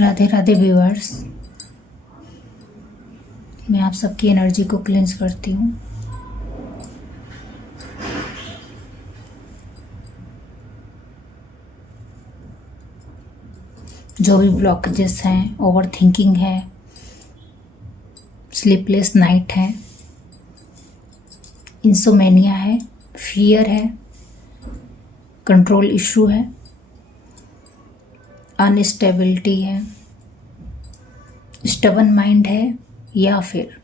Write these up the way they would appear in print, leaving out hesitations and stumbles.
Radhe Radhe viewers, मैं आप सबकी एनर्जी को क्लेंस करती हूँ। जो भी ब्लॉकेजेस हैं, ओवर थिंकिंग है, स्लीपलेस नाइट है, इंसोमेनिया है, फियर है, कंट्रोल इशू है, अनस्टेबिलिटी है, स्टबन माइंड है या फिर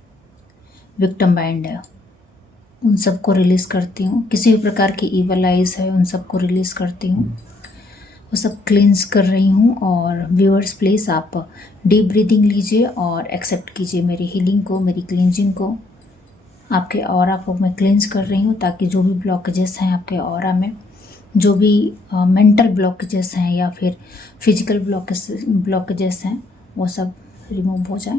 विक्टिम माइंड है, उन सबको रिलीज़ करती हूँ। किसी भी प्रकार की ईवल आइज है, उन सबको रिलीज़ करती हूँ। वो सब क्लींस कर रही हूँ। और व्यूअर्स प्लीज़ आप डीप ब्रीदिंग लीजिए और एक्सेप्ट कीजिए मेरी हीलिंग को, मेरी क्लींजिंग को। आपके ऑरा को मैं क्लींस कर रही हूँ ताकि जो भी ब्लॉकेजेस हैं आपके ऑरा में, जो भी मेंटल ब्लॉकेजेस हैं या फिर फिजिकल ब्लॉकेजेस हैं, वो सब रिमूव हो जाए।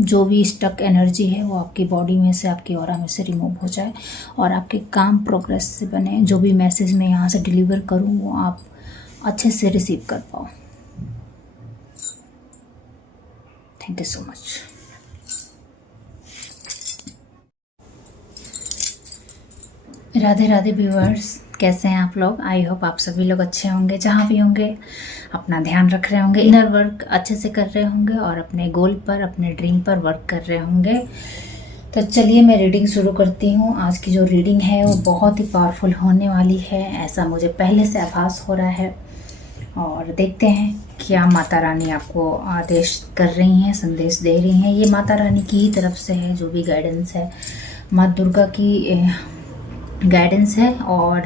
जो भी स्टक एनर्जी है वो आपकी बॉडी में से, आपके ऑरा में से रिमूव हो जाए और आपके काम प्रोग्रेस से बने। जो भी मैसेज मैं यहाँ से डिलीवर करूँ वो आप अच्छे से रिसीव कर पाओ। Thank you so much. Radhe Radhe viewers, कैसे हैं आप लोग? आई होप आप सभी लोग अच्छे होंगे, जहाँ भी होंगे अपना ध्यान रख रहे होंगे, इनर वर्क अच्छे से कर रहे होंगे और अपने गोल पर, अपने ड्रीम पर वर्क कर रहे होंगे। तो चलिए मैं रीडिंग शुरू करती हूँ। आज की जो रीडिंग है वो बहुत ही पावरफुल होने वाली है, ऐसा मुझे पहले से आभास हो रहा है। और देखते हैं क्या माता रानी आपको आदेश कर रही हैं, संदेश दे रही हैं। ये माता रानी की ही तरफ से है, जो भी गाइडेंस है माँ दुर्गा की गाइडेंस है और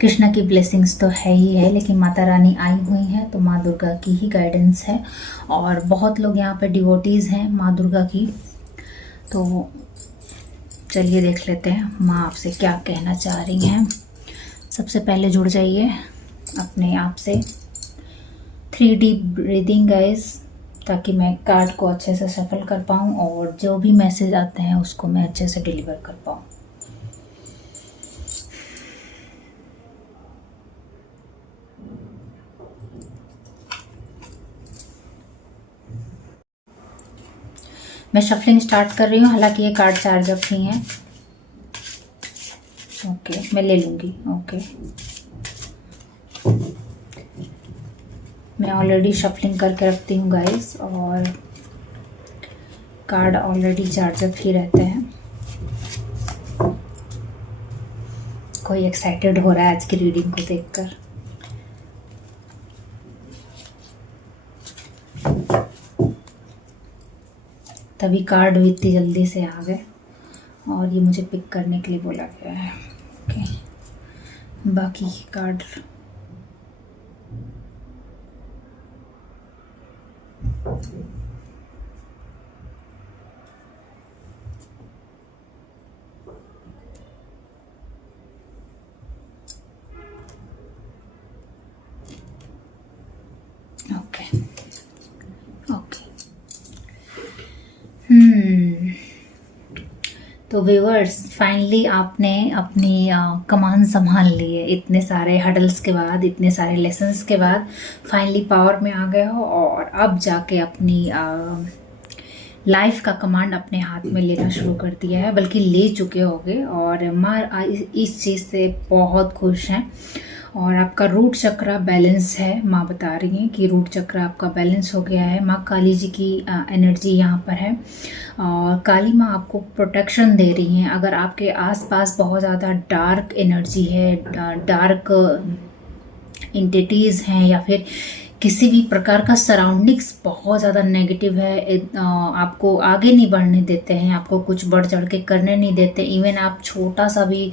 कृष्णा की ब्लेसिंग्स तो है ही है, लेकिन माता रानी आई हुई हैं तो माँ दुर्गा की ही गाइडेंस है। और बहुत लोग यहाँ पे डिवोटीज़ हैं माँ दुर्गा की। तो चलिए देख लेते हैं माँ आपसे क्या कहना चाह रही हैं। सबसे पहले जुड़ जाइए अपने आप से। 3 डीप ब्रीदिंग गाइस, ताकि मैं कार्ड को अच्छे से सफल कर पाऊँ और जो भी मैसेज आते हैं उसको मैं अच्छे से डिलीवर कर पाऊँ। मैं शफलिंग स्टार्ट कर रही हूँ, हालांकि ये कार्ड चार्ज अप ही हैं। ओके, मैं ले लूँगी। ओके, मैं ऑलरेडी शफलिंग करके रखती हूँ गाइस, और कार्ड ऑलरेडी चार्ज अप ही रहते हैं। कोई एक्साइटेड हो रहा है आज की रीडिंग को देखकर। तभी कार्ड भी इतनी जल्दी से आ गए और ये मुझे पिक करने के लिए बोला गया है। ओके, बाकी कार्ड तो व्यूअर्स, फाइनली आपने अपनी कमान संभाल ली है। इतने सारे हडल्स के बाद, इतने सारे लेसन्स के बाद फाइनली पावर में आ गए हो और अब जाके अपनी लाइफ का कमांड अपने हाथ में लेना शुरू कर दिया है, बल्कि ले चुके होगे। और माँ इस चीज़ से बहुत खुश हैं। और आपका रूट चक्रा बैलेंस है, माँ बता रही हैं कि रूट चक्रा आपका बैलेंस हो गया है। माँ काली जी की एनर्जी यहाँ पर है और काली माँ आपको प्रोटेक्शन दे रही हैं। अगर आपके आसपास बहुत ज़्यादा डार्क एनर्जी है, डार्क एंटिटीज़ हैं या फिर किसी भी प्रकार का सराउंडिंग्स बहुत ज़्यादा नेगेटिव है, आपको आगे नहीं बढ़ने देते हैं, आपको कुछ बढ़ चढ़ के करने नहीं देते, इवन आप छोटा सा भी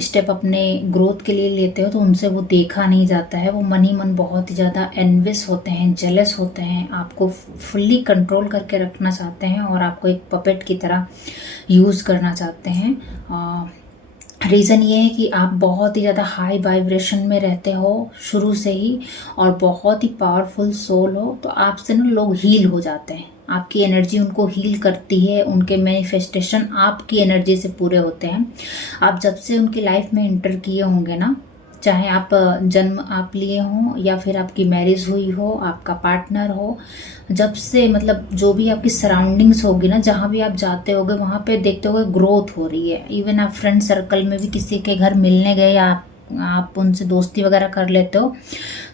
स्टेप अपने ग्रोथ के लिए लेते हो तो उनसे वो देखा नहीं जाता है। वो मन ही मन बहुत ही ज़्यादा एनविस होते हैं, जेलस होते हैं, आपको फुल्ली कंट्रोल करके रखना चाहते हैं और आपको एक पपेट की तरह यूज़ करना चाहते हैं। रीज़न ये है कि आप बहुत ही ज़्यादा हाई वाइब्रेशन में रहते हो शुरू से ही और बहुत ही पावरफुल सोल हो, तो आपसे ना लोग हील हो जाते हैं। आपकी एनर्जी उनको हील करती है, उनके मैनिफेस्टेशन आपकी एनर्जी से पूरे होते हैं। आप जब से उनकी लाइफ में इंटर किए होंगे ना, चाहे आप जन्म आप लिए हों या फिर आपकी मैरिज हुई हो, आपका पार्टनर हो, जब से मतलब जो भी आपकी सराउंडिंग्स होगी ना, जहाँ भी आप जाते होगे वहाँ पे देखते होगे ग्रोथ हो रही है। इवन आप फ्रेंड सर्कल में भी किसी के घर मिलने गए या आप उनसे दोस्ती वगैरह कर लेते हो,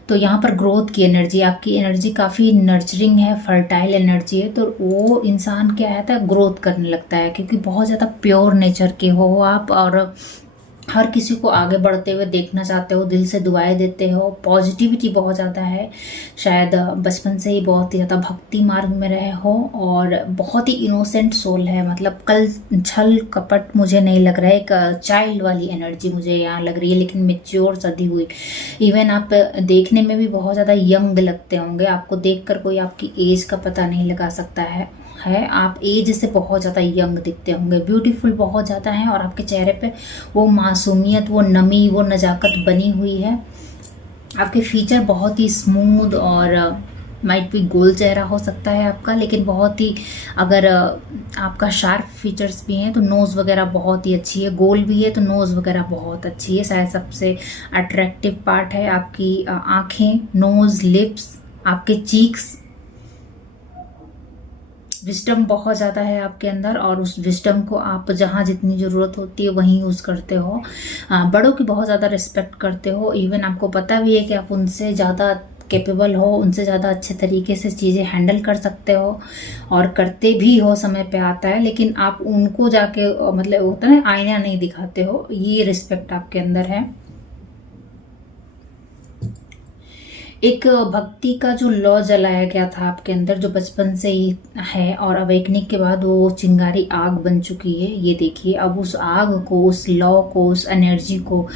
तो यहाँ पर ग्रोथ की एनर्जी, आपकी एनर्जी काफ़ी नर्चरिंग है, फर्टाइल एनर्जी है, तो वो इंसान क्या है ग्रोथ करने लगता है, क्योंकि बहुत ज़्यादा प्योर नेचर के हो आप, और हर किसी को आगे बढ़ते हुए देखना चाहते हो, दिल से दुआएं देते हो, पॉजिटिविटी बहुत ज़्यादा है, शायद बचपन से ही बहुत ही ज़्यादा भक्ति मार्ग में रहे हो, और बहुत ही इनोसेंट सोल है, मतलब कल छल कपट मुझे नहीं लग रहा है, एक चाइल्ड वाली एनर्जी मुझे यहाँ लग रही है, लेकिन मेच्योर सदी हुई। इवन आप देखने में भी बहुत ज़्यादा यंग लगते होंगे, आपको देखकर कोई आपकी एज का पता नहीं लगा सकता है, आप एज से बहुत ज़्यादा यंग दिखते होंगे, ब्यूटीफुल बहुत ज़्यादा हैं, और आपके चेहरे पे वो मासूमियत, वो नमी, वो नज़ाकत बनी हुई है। आपके फीचर बहुत ही स्मूथ, और माइट भी गोल चेहरा हो सकता है आपका, लेकिन बहुत ही, अगर आपका शार्प फीचर्स भी हैं तो नोज़ वगैरह बहुत ही अच्छी है, गोल भी है तो नोज़ वगैरह बहुत अच्छी है। शायद सबसे अट्रैक्टिव पार्ट है आपकी आँखें, नोज़, लिप्स, आपके चीक्स। विस्डम बहुत ज़्यादा है आपके अंदर, और उस विस्डम को आप जहाँ जितनी ज़रूरत होती है वहीं यूज़ करते हो। बड़ों की बहुत ज़्यादा रिस्पेक्ट करते हो, इवन आपको पता भी है कि आप उनसे ज़्यादा कैपेबल हो, उनसे ज़्यादा अच्छे तरीके से चीज़ें हैंडल कर सकते हो, और करते भी हो, समय पे आता है, लेकिन आप उनको जाके मतलब होता है ना, आईना नहीं दिखाते हो, ये रिस्पेक्ट आपके अंदर है। एक भक्ति का जो लौ जलाया गया था आपके अंदर, जो बचपन से ही है, और अवेकनिंग के बाद वो चिंगारी आग बन चुकी है। ये देखिए, अब उस आग को, उस लौ को, उस एनर्जी को,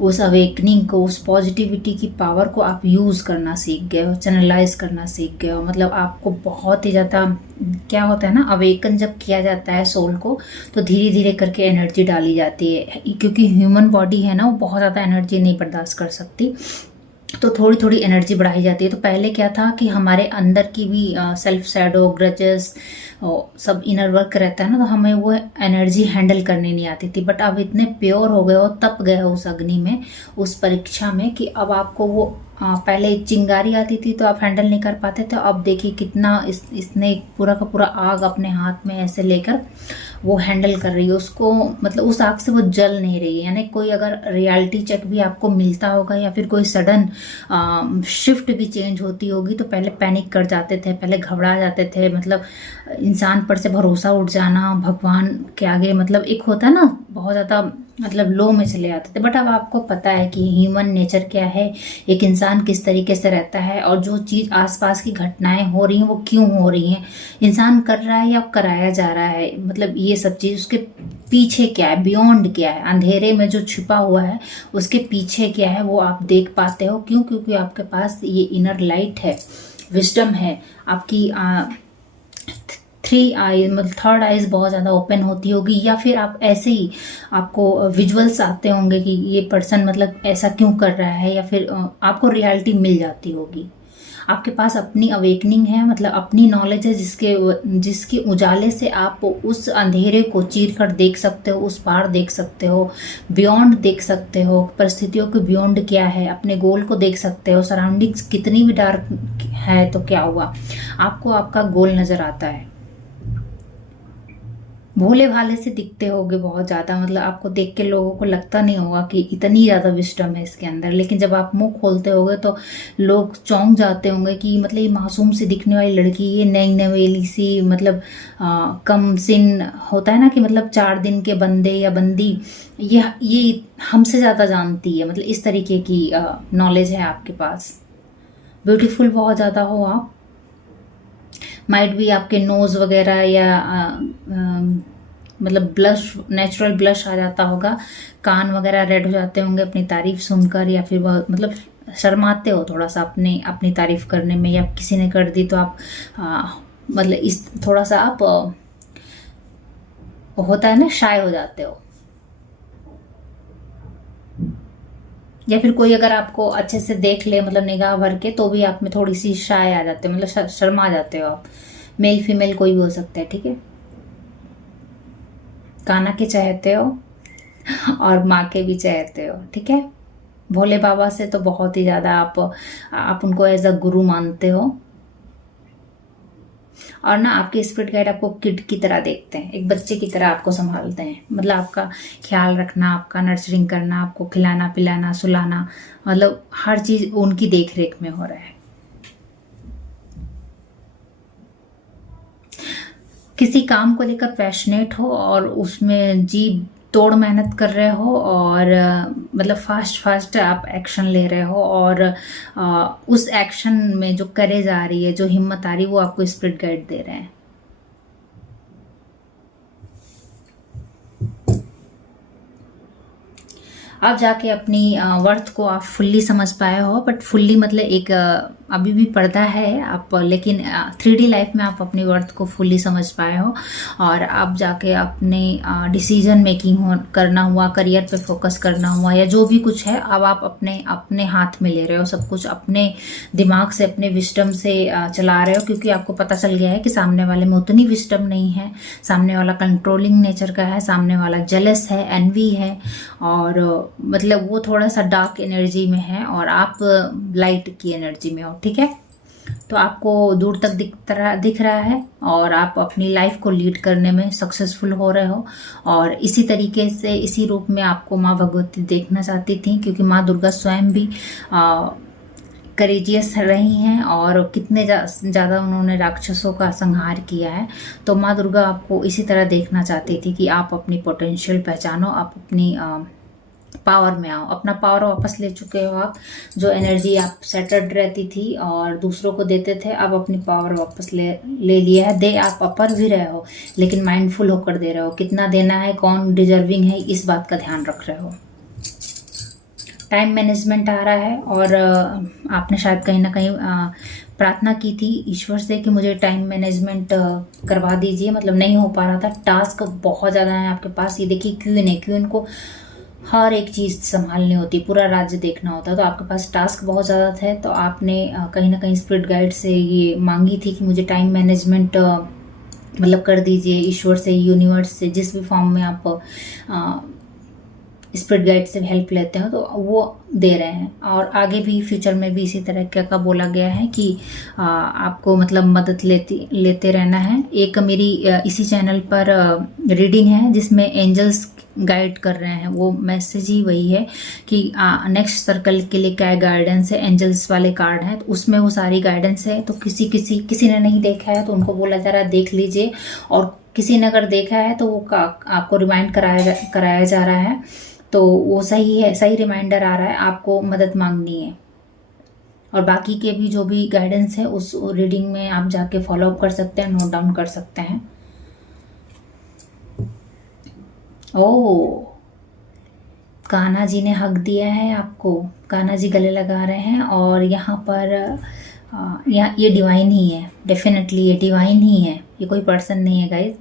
उस अवेकनिंग को, उस पॉजिटिविटी की पावर को आप यूज़ करना सीख गए हो, चैनलाइज करना सीख गए हो। मतलब आपको बहुत ही ज़्यादा, क्या होता है ना, अवेकन जब किया जाता है सोल को, तो धीरे धीरे करके एनर्जी डाली जाती है, क्योंकि ह्यूमन बॉडी है ना, वो बहुत ज़्यादा एनर्जी नहीं बर्दाश्त कर सकती, तो थोड़ी थोड़ी एनर्जी बढ़ाई जाती है। तो पहले क्या था कि हमारे अंदर की भी सेल्फ शैडो, ग्रजेस, सब इनर वर्क रहता है ना, तो हमें वो एनर्जी हैंडल करनी नहीं आती थी। बट अब इतने प्योर हो गए हो, तप गए हो उस अग्नि में, उस परीक्षा में, कि अब आपको वो पहले चिंगारी आती थी तो आप हैंडल नहीं कर पाते थे, अब देखिए कितना इसने पूरा का पूरा आग अपने हाथ में ऐसे लेकर वो हैंडल कर रही है उसको, मतलब उस आग से वो जल नहीं रही है। यानी कोई अगर रियलिटी चेक भी आपको मिलता होगा, या फिर कोई सडन शिफ्ट भी चेंज होती होगी, तो पहले पैनिक कर जाते थे, पहले घबरा जाते थे, मतलब इंसान पर से भरोसा उठ जाना भगवान के आगे, मतलब एक होता है ना, बहुत ज़्यादा मतलब लो में चले आते थे। बट अब आपको पता है कि ह्यूमन नेचर क्या है, एक इंसान किस तरीके से रहता है, और जो चीज़ आसपास की घटनाएं हो रही हैं वो क्यों हो रही हैं, इंसान कर रहा है या कराया जा रहा है, मतलब ये सब चीज़ उसके पीछे क्या है, बियॉन्ड क्या है, अंधेरे में जो छिपा हुआ है उसके पीछे क्या है, वो आप देख पाते हो। क्यों? क्योंकि आपके पास ये इनर लाइट है, विजडम है, आपकी थ्री आई, मतलब थर्ड आईज बहुत ज़्यादा ओपन होती होगी, या फिर आप ऐसे ही आपको विजुअल्स आते होंगे कि ये पर्सन मतलब ऐसा क्यों कर रहा है, या फिर आपको रियलिटी मिल जाती होगी। आपके पास अपनी अवेकनिंग है, मतलब अपनी नॉलेज है, जिसके उजाले से आप उस अंधेरे को चीर कर देख सकते हो, उस पार देख सकते हो, बियॉन्ड देख सकते हो, परिस्थितियों के बियॉन्ड क्या है, अपने गोल को देख सकते हो। सराउंडिंग्स कितनी भी डार्क है तो क्या हुआ, आपको आपका गोल नज़र आता है। भोले भाले से दिखते होगे बहुत ज़्यादा, मतलब आपको देख के लोगों को लगता नहीं होगा कि इतनी ज़्यादा विस्डम है इसके अंदर, लेकिन जब आप मुंह खोलते होगे तो लोग चौंक जाते होंगे कि मतलब ये मासूम सी दिखने वाली लड़की, ये नई नवेली सी, मतलब कम सिन होता है ना कि मतलब 4 दिन के बंदे या बंदी, ये हमसे ज़्यादा जानती है, मतलब इस तरीके की नॉलेज है आपके पास। ब्यूटीफुल बहुत ज़्यादा हो आप, माइट भी आपके नोज़ वगैरह या मतलब ब्लश, नेचुरल ब्लश आ जाता होगा, कान वगैरह रेड हो जाते होंगे अपनी तारीफ सुनकर, या फिर बहुत मतलब शर्माते हो थोड़ा सा अपनी तारीफ करने में, या किसी ने कर दी तो आप मतलब इस थोड़ा सा आप होता है ना, शाय हो जाते हो, या फिर कोई अगर आपको अच्छे से देख ले, मतलब निगाह भर के, तो भी आप में थोड़ी सी शाय आ जाते हो, मतलब शर्मा जाते हो आप। मेल फीमेल कोई भी हो सकता है, ठीक है। कान्हा के चाहते हो और माँ के भी चाहते हो, ठीक है। भोले बाबा से तो बहुत ही ज़्यादा आप उनको एज अ गुरु मानते हो। और ना आपके स्पिरिट गाइड आपको किड की तरह देखते हैं, एक बच्चे की तरह आपको संभालते हैं। मतलब आपका ख्याल रखना, आपका नर्चरिंग करना, आपको खिलाना पिलाना सुलाना, मतलब हर चीज़ उनकी देख रेख में हो रहा है। किसी काम को लेकर पैशनेट हो और उसमें जी तोड़ मेहनत कर रहे हो, और मतलब फास्ट फास्ट आप एक्शन ले रहे हो, और उस एक्शन में जो करेज आ रही है, जो हिम्मत आ रही है, वो आपको स्पिरिट गाइड दे रहे हैं। अब जाके अपनी वर्थ को आप फुल्ली समझ पाए हो, बट फुल्ली मतलब एक अभी भी पर्दा है आप, लेकिन 3D लाइफ में आप अपनी वर्थ को फुल्ली समझ पाए हो। और अब जाके अपने डिसीजन मेकिंग करना हुआ, करियर पे फोकस करना हुआ, या जो भी कुछ है, अब आप अपने अपने हाथ में ले रहे हो सब कुछ, अपने दिमाग से, अपने विस्डम से चला रहे हो, क्योंकि आपको पता चल गया है कि सामने वाले में उतनी विस्डम नहीं है, सामने वाला कंट्रोलिंग नेचर का है, सामने वाला जेलस है, एनवी है, और मतलब वो थोड़ा सा डार्क एनर्जी में है, और आप लाइट की एनर्जी में हो। ठीक है, तो आपको दूर तक दिख रहा है, और आप अपनी लाइफ को लीड करने में सक्सेसफुल हो रहे हो। और इसी तरीके से, इसी रूप में आपको माँ भगवती देखना चाहती थी, क्योंकि माँ दुर्गा स्वयं भी करेजियस रही हैं, और कितने ज़्यादा उन्होंने राक्षसों का संहार किया है। तो माँ दुर्गा आपको इसी तरह देखना चाहती थी कि आप अपनी पोटेंशियल पहचानो, आप अपनी पावर में आओ, अपना पावर वापस ले चुके हो आप। जो एनर्जी आप सेटल्ड रहती थी और दूसरों को देते थे, अब अपनी पावर वापस ले लिया है। दे आप अपर भी रहे हो, लेकिन माइंडफुल होकर दे रहे हो, कितना देना है, कौन डिजर्विंग है, इस बात का ध्यान रख रहे हो। टाइम मैनेजमेंट आ रहा है, और आपने शायद कहीं ना कहीं प्रार्थना की थी ईश्वर से कि मुझे टाइम मैनेजमेंट करवा दीजिए, मतलब नहीं हो पा रहा था, टास्क बहुत ज़्यादा है आपके पास। ये देखिए क्वीन को हर एक चीज़ संभालनी होती, पूरा राज्य देखना होता, तो आपके पास टास्क बहुत ज़्यादा थे। तो आपने कहीं ना कहीं स्पिरिट गाइड से ये मांगी थी कि मुझे टाइम मैनेजमेंट मतलब कर दीजिए, ईश्वर से, यूनिवर्स से, जिस भी फॉर्म में आप स्पिरिट गाइड से हेल्प लेते हो, तो वो दे रहे हैं। और आगे भी फ्यूचर में भी इसी तरह का बोला गया है कि आपको मतलब मदद लेते रहना है। एक मेरी इसी चैनल पर रीडिंग है जिसमें एंजल्स गाइड कर रहे हैं, वो मैसेज ही वही है कि नेक्स्ट सर्कल के लिए क्या गाइडेंस है, एंजल्स वाले कार्ड हैं, तो उसमें वो सारी गाइडेंस है। तो किसी ने नहीं देखा है तो उनको बोला जा रहा है देख लीजिए, और किसी ने अगर देखा है तो वो आपको रिमाइंड कराया जा रहा है। तो वो सही है, सही रिमाइंडर आ रहा है, आपको मदद मांगनी है। और बाकी के भी जो भी गाइडेंस है उस रीडिंग में आप जाके फॉलो अप कर सकते हैं, नोट डाउन कर सकते हैं। ओह, कान्हा जी ने हक दिया है आपको, कान्हा जी गले लगा रहे हैं। और यहाँ पर यहाँ ये डिवाइन ही है, डेफिनेटली ये डिवाइन ही है, ये कोई पर्सन नहीं है गाइज।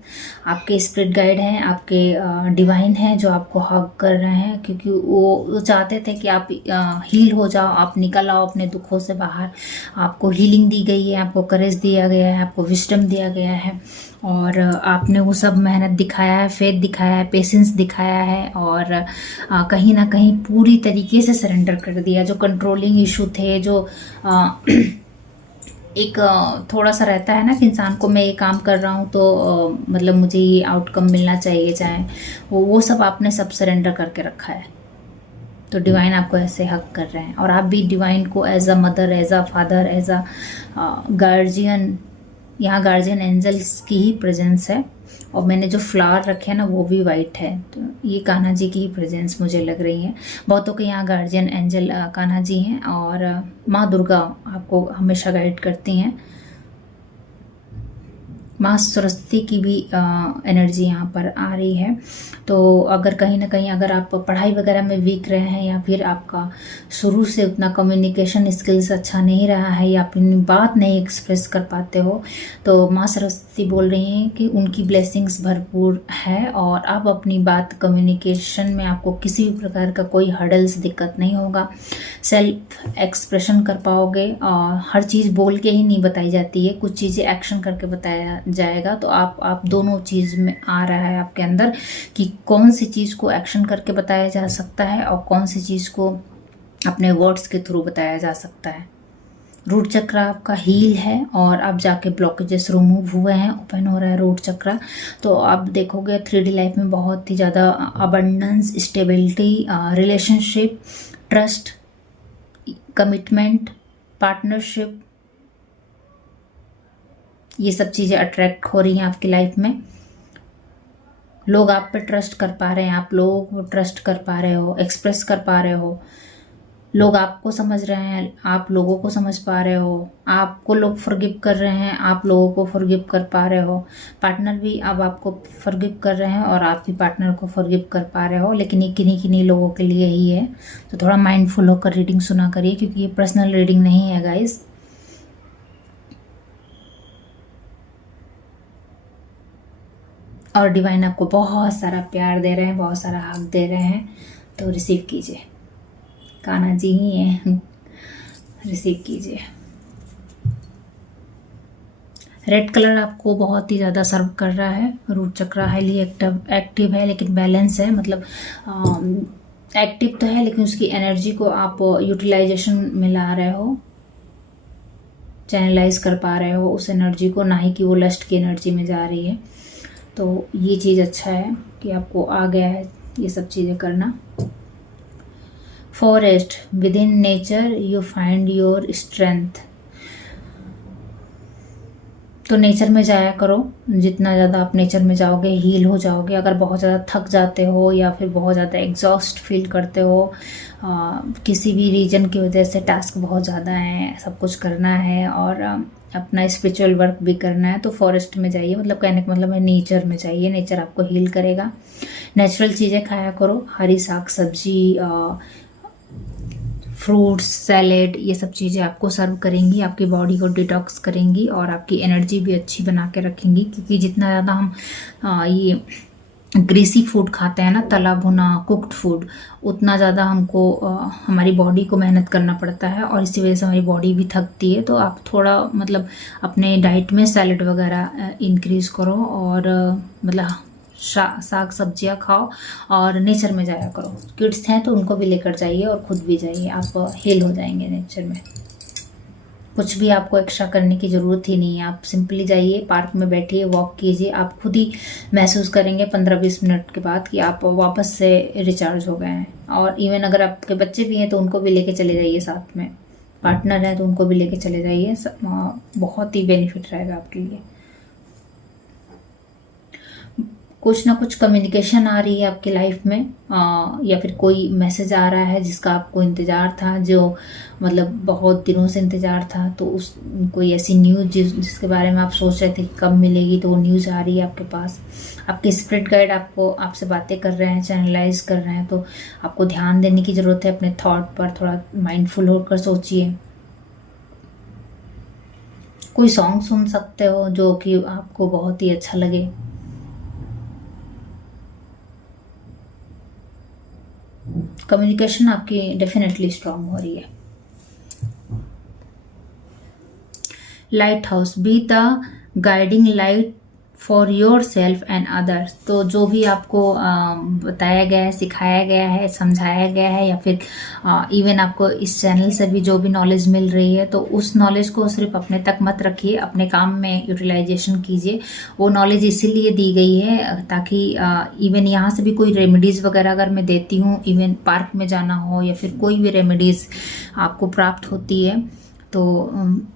आपके स्पिरिट गाइड हैं, आपके डिवाइन हैं जो आपको हग कर रहे हैं, क्योंकि वो चाहते थे कि आप हील हो जाओ, आप निकल आओ अपने दुखों से बाहर। आपको हीलिंग दी गई है, आपको करेज दिया गया है, आपको विजडम दिया गया है, और आपने वो सब मेहनत दिखाया है, फेथ दिखाया है, पेशेंस दिखाया है, और कहीं ना कहीं पूरी तरीके से सरेंडर कर दिया। जो कंट्रोलिंग इशू थे, जो एक थोड़ा सा रहता है ना कि इंसान को, मैं ये काम कर रहा हूँ तो मतलब मुझे ये आउटकम मिलना चाहिए, चाहे वो सब आपने सब सरेंडर करके रखा है। तो डिवाइन आपको ऐसे हक कर रहे हैं, और आप भी डिवाइन को as a mother, as a father, as a guardian, यहाँ गार्जियन एंजल्स की ही प्रेजेंस है। और मैंने जो फ्लावर रखे हैं ना वो भी वाइट है, तो ये कान्हा जी की ही प्रेजेंस मुझे लग रही है। बहुतों के यहाँ गार्जियन एंजल कान्हा जी हैं, और माँ दुर्गा आपको हमेशा गाइड करती हैं। माँ सरस्वती की भी एनर्जी यहाँ पर आ रही है। तो अगर कहीं ना कहीं अगर आप पढ़ाई वगैरह में वीक रहे हैं, या फिर आपका शुरू से उतना कम्युनिकेशन स्किल्स अच्छा नहीं रहा है, या अपनी बात नहीं एक्सप्रेस कर पाते हो, तो माँ सरस्वती बोल रही हैं कि उनकी ब्लेसिंग्स भरपूर है, और आप अपनी बात कम्युनिकेशन में आपको किसी भी प्रकार का कोई हर्डल्स, दिक्कत नहीं होगा। सेल्फ एक्सप्रेशन कर पाओगे, और हर चीज़ बोल के ही नहीं बताई जाती है, कुछ चीज़ें एक्शन करके बताया जाएगा। तो आप दोनों चीज़ में आ रहा है आपके अंदर कि कौन सी चीज़ को एक्शन करके बताया जा सकता है, और कौन सी चीज़ को अपने वर्ड्स के थ्रू बताया जा सकता है। रूट चक्र आपका हील है और अब जाके ब्लॉकेजेस रिमूव हुए हैं, ओपन हो रहा है रूट चक्र। तो आप देखोगे 3D लाइफ में बहुत ही ज़्यादा abundance, stability, relationship, trust, commitment, partnership, ये सब चीज़ें अट्रैक्ट हो रही हैं आपकी लाइफ में। लोग आप पे ट्रस्ट कर पा रहे हैं, आप लोगों को ट्रस्ट कर पा रहे हो, एक्सप्रेस कर पा रहे हो, लोग आपको समझ रहे हैं, आप लोगों को समझ पा रहे हो, आपको लोग फॉरगिव कर रहे हैं, आप लोगों को फॉरगिव कर पा रहे हो, पार्टनर भी अब आपको फॉरगिव कर रहे हैं और आप भी पार्टनर को फॉरगिव कर पा रहे हो। लेकिन ये किन्हीं किन्हीं लोगों के लिए ही है, तो थोड़ा माइंडफुल होकर रीडिंग सुना करिए, क्योंकि ये पर्सनल रीडिंग नहीं है गाइस। और डिवाइन आपको बहुत सारा प्यार दे रहे हैं, बहुत सारा हक दे रहे हैं, तो रिसीव कीजिए। कान्हा जी ही हैं, रिसीव कीजिए। रेड कलर आपको बहुत ही ज़्यादा सर्व कर रहा है। रूट चक्र हाईली एक्टिव है, लेकिन बैलेंस है, मतलब एक्टिव तो है लेकिन उसकी एनर्जी को आप यूटिलाइजेशन में ला रहे हो, चैनलाइज कर पा रहे हो उस एनर्जी को, ना ही कि वो लस्ट की एनर्जी में जा रही है। तो ये चीज़ अच्छा है कि आपको आ गया है ये सब चीज़ें करना। Forest, with in nature you find your strength. तो नेचर में जाया करो, जितना ज़्यादा आप नेचर में जाओगे हील हो जाओगे। अगर बहुत ज़्यादा थक जाते हो या फिर बहुत ज़्यादा एग्जॉस्ट फील करते हो, किसी भी रीजन की वजह से, टास्क बहुत ज़्यादा है, सब कुछ करना है और अपना स्पिरिचुअल वर्क भी करना है, तो फॉरेस्ट में जाइए। मतलब कहने का मतलब है नेचर में जाइए, नेचर आपको हील करेगा। नेचुरल चीज़ें खाया करो, हरी साग सब्जी, फ्रूट्स, सैलेड, ये सब चीज़ें आपको सर्व करेंगी, आपकी बॉडी को डिटॉक्स करेंगी और आपकी एनर्जी भी अच्छी बना के रखेंगी। क्योंकि जितना ज़्यादा हम ये ग्रीसी फूड खाते हैं ना, तला भुना कुक्ड फूड, उतना ज़्यादा हमको हमारी बॉडी को मेहनत करना पड़ता है और इसी वजह से हमारी बॉडी भी थकती है। तो आप थोड़ा मतलब अपने डाइट में सैलेड वगैरह इंक्रीज करो और मतलब साग सब्जियां खाओ और नेचर में जाया करो। किड्स हैं तो उनको भी लेकर जाइए और खुद भी जाइए, आप हील हो जाएंगे नेचर में। कुछ भी आपको एक्स्ट्रा करने की ज़रूरत ही नहीं है, आप सिंपली जाइए, पार्क में बैठिए, वॉक कीजिए, आप खुद ही महसूस करेंगे 15-20 मिनट के बाद कि आप वापस से रिचार्ज हो गए हैं। और इवन अगर आपके बच्चे भी हैं तो उनको भी लेके चले जाइए साथ में, पार्टनर है तो उनको भी लेके चले जाइए, बहुत ही बेनिफिट रहेगा आपके लिए। कुछ ना कुछ कम्युनिकेशन आ रही है आपकी लाइफ में, या फिर कोई मैसेज आ रहा है जिसका आपको इंतज़ार था, जो मतलब बहुत दिनों से इंतज़ार था। तो उस कोई ऐसी न्यूज़ जिसके बारे में आप सोच रहे थे कि कब मिलेगी, तो वो न्यूज़ आ रही है आपके पास। आपके स्पिरिट गाइड आपसे बातें कर रहे हैं, चैनलाइज कर रहे हैं, तो आपको ध्यान देने की ज़रूरत है अपने थॉट पर, थोड़ा माइंडफुल होकर सोचिए। कोई सॉन्ग सुन सकते हो जो कि आपको बहुत ही अच्छा लगे। कम्युनिकेशन आपकी डेफिनेटली स्ट्रांग हो रही है। Light house, be the guiding light for your self and others. तो जो भी आपको बताया गया है, सिखाया गया है, समझाया गया है, या फिर इवन आपको इस चैनल से भी जो भी नॉलेज मिल रही है, तो उस नॉलेज को सिर्फ अपने तक मत रखिए, अपने काम में यूटिलाइजेशन कीजिए। वो नॉलेज इसीलिए दी गई है ताकि इवन यहाँ से भी कोई रेमेडीज़ वगैरह अगर मैं देती हूँ, इवन पार्क में जाना हो या फिर कोई भी रेमेडीज़ आपको प्राप्त होती है, तो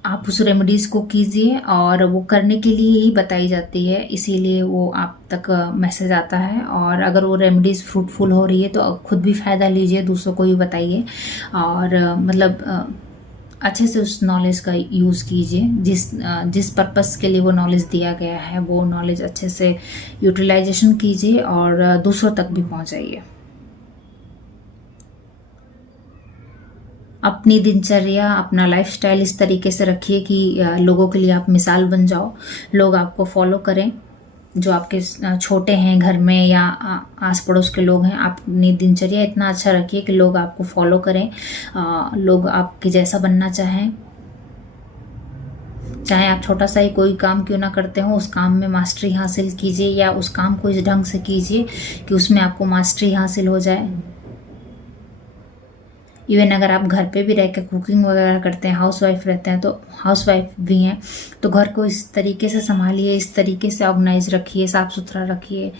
आप उस रेमेडीज़ को कीजिए और वो करने के लिए ही बताई जाती है, इसीलिए वो आप तक मैसेज आता है। और अगर वो रेमेडीज़ फ्रूटफुल हो रही है तो खुद भी फ़ायदा लीजिए, दूसरों को भी बताइए और मतलब अच्छे से उस नॉलेज का यूज़ कीजिए। जिस पर्पस के लिए वो नॉलेज दिया गया है, वो नॉलेज अच्छे से यूटिलाइजेशन कीजिए और दूसरों तक भी पहुँचाइए। अपनी दिनचर्या, अपना लाइफस्टाइल इस तरीके से रखिए कि लोगों के लिए आप मिसाल बन जाओ, लोग आपको फॉलो करें। जो आपके छोटे हैं घर में या आस पड़ोस के लोग हैं, आप अपनी दिनचर्या इतना अच्छा रखिए कि लोग आपको फॉलो करें, लोग आपके जैसा बनना चाहें। चाहे आप छोटा सा ही कोई काम क्यों ना करते हो, उस काम में मास्टरी हासिल कीजिए या उस काम को इस ढंग से कीजिए कि उसमें आपको मास्टरी हासिल हो जाए। इवन अगर आप घर पे भी रह के कुकिंग वगैरह करते हैं, हाउसवाइफ रहते हैं, तो हाउसवाइफ भी हैं तो घर को इस तरीके से संभालिए, इस तरीके से ऑर्गेनाइज रखिए, साफ़ सुथरा रखिए,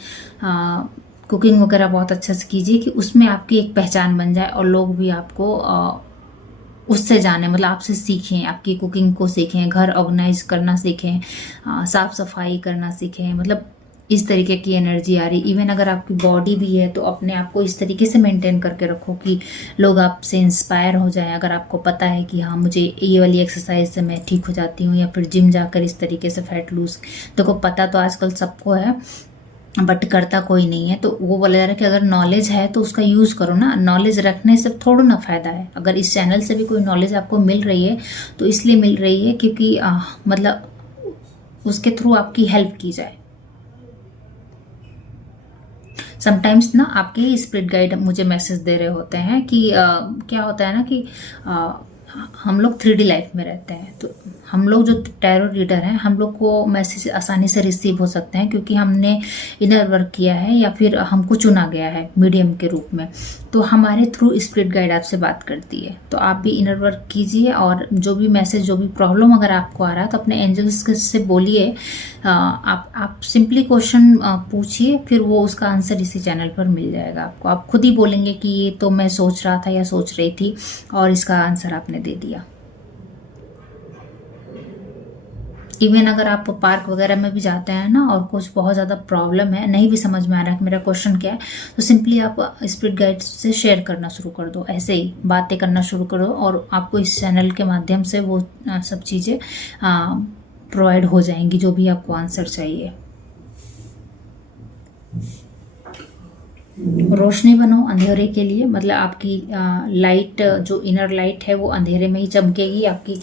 कुकिंग वगैरह बहुत अच्छे से कीजिए कि उसमें आपकी एक पहचान बन जाए और लोग भी आपको उससे जाने, मतलब आपसे सीखें, आपकी कुकिंग को सीखें, घर ऑर्गेनाइज करना सीखें, साफ़ सफाई करना सीखें। मतलब इस तरीके की एनर्जी आ रही। इवन अगर आपकी बॉडी भी है तो अपने आप को इस तरीके से मेंटेन करके रखो कि लोग आपसे इंस्पायर हो जाएं। अगर आपको पता है कि हाँ मुझे ये वाली एक्सरसाइज से मैं ठीक हो जाती हूँ, या फिर जिम जाकर इस तरीके से फैट लूज, देखो पता तो आजकल सबको है बट करता कोई नहीं है। तो वो बोला जा रहा है कि अगर नॉलेज है तो उसका यूज़ करो ना। नॉलेज रखने से थोड़ा ना फ़ायदा है। अगर इस चैनल से भी कोई नॉलेज आपको मिल रही है तो इसलिए मिल रही है क्योंकि मतलब उसके थ्रू आपकी हेल्प की जाए। समटाइम्स ना आपके ही स्पिरिट गाइड मुझे मैसेज दे रहे होते हैं कि क्या होता है ना कि हम लोग 3D लाइफ में रहते हैं, तो हम लोग जो टैरो रीडर हैं हम लोग को मैसेज आसानी से रिसीव हो सकते हैं क्योंकि हमने इनर वर्क किया है या फिर हमको चुना गया है मीडियम के रूप में, तो हमारे थ्रू स्पिरिट गाइड आपसे बात करती है। तो आप भी इनर वर्क कीजिए और जो भी मैसेज, जो भी प्रॉब्लम अगर आपको आ रहा है तो अपने एंजल्स से बोलिए। आप सिंपली क्वेश्चन पूछिए, फिर वो उसका आंसर इसी चैनल पर मिल जाएगा आपको। आप खुद ही बोलेंगे कि ये तो मैं सोच रहा था या सोच रही थी और इसका आंसर आपने दे दिया। इवन अगर आप पार्क वगैरह में भी जाते हैं ना और कुछ बहुत ज़्यादा प्रॉब्लम है, नहीं भी समझ में आ रहा है कि मेरा क्वेश्चन क्या है, तो सिंपली आप स्पिरिट गाइड से शेयर करना शुरू कर दो, ऐसे ही बातें करना शुरू करो और आपको इस चैनल के माध्यम से वो सब चीज़ें प्रोवाइड हो जाएंगी जो भी आपको आंसर चाहिए। रोशनी बनो अंधेरे के लिए, मतलब आपकी लाइट, जो इनर लाइट है वो अंधेरे में ही चमकेगी। आपकी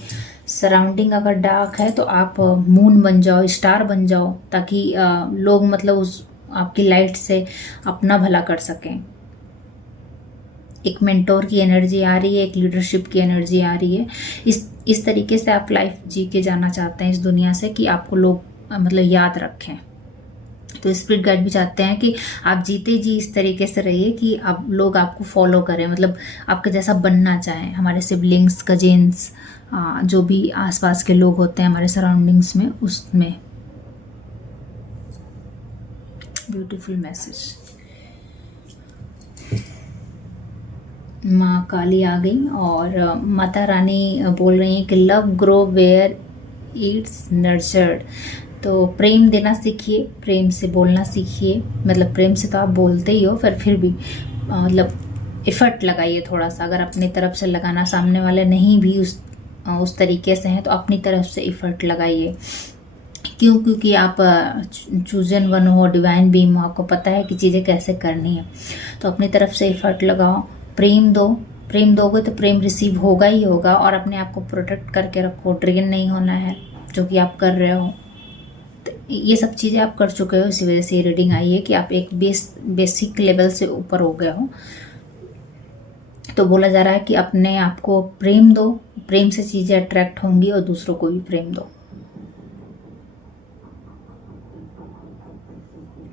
सराउंडिंग अगर डार्क है तो आप मून बन जाओ, स्टार बन जाओ, ताकि लोग मतलब उस आपकी लाइट से अपना भला कर सकें। एक मेंटोर की एनर्जी आ रही है, एक लीडरशिप की एनर्जी आ रही है। इस तरीके से आप लाइफ जी के जाना चाहते हैं इस दुनिया से कि आपको लोग मतलब याद रखें। तो स्पिरिट गाइड भी चाहते हैं कि आप जीते जी इस तरीके से रहिए कि आप लोग आपको फॉलो करें, मतलब आपके जैसा बनना चाहें। हमारे सिबलिंग्स, कजिन्स, जो भी आसपास के लोग होते हैं हमारे सराउंडिंग्स में, उसमें। Beautiful message. माँ काली आ गई और माता रानी बोल रही हैं कि love grow where it's nurtured. तो प्रेम देना सीखिए, प्रेम से बोलना सीखिए। मतलब प्रेम से तो आप बोलते ही हो, फिर भी मतलब एफर्ट लगाइए थोड़ा सा। अगर अपनी तरफ से लगाना, सामने वाले नहीं भी उस तरीके से हैं तो अपनी तरफ से एफर्ट लगाइए। क्यों? क्योंकि आप चूजन वन हो, डिवाइन बीइंग हो, आपको पता है कि चीज़ें कैसे करनी है। तो अपनी तरफ से एफर्ट लगाओ, प्रेम दो। प्रेम दोगे तो प्रेम रिसीव होगा ही होगा। और अपने आप को प्रोटेक्ट करके रखो, ड्रेन नहीं होना है जो कि आप कर रहे हो। ये सब चीज़ें आप कर चुके हो, इसी वजह से ये रीडिंग आई है कि आप एक बेसिक लेवल से ऊपर हो गए हो। तो बोला जा रहा है कि अपने आप को प्रेम दो, प्रेम से चीज़ें अट्रैक्ट होंगी और दूसरों को भी प्रेम दो।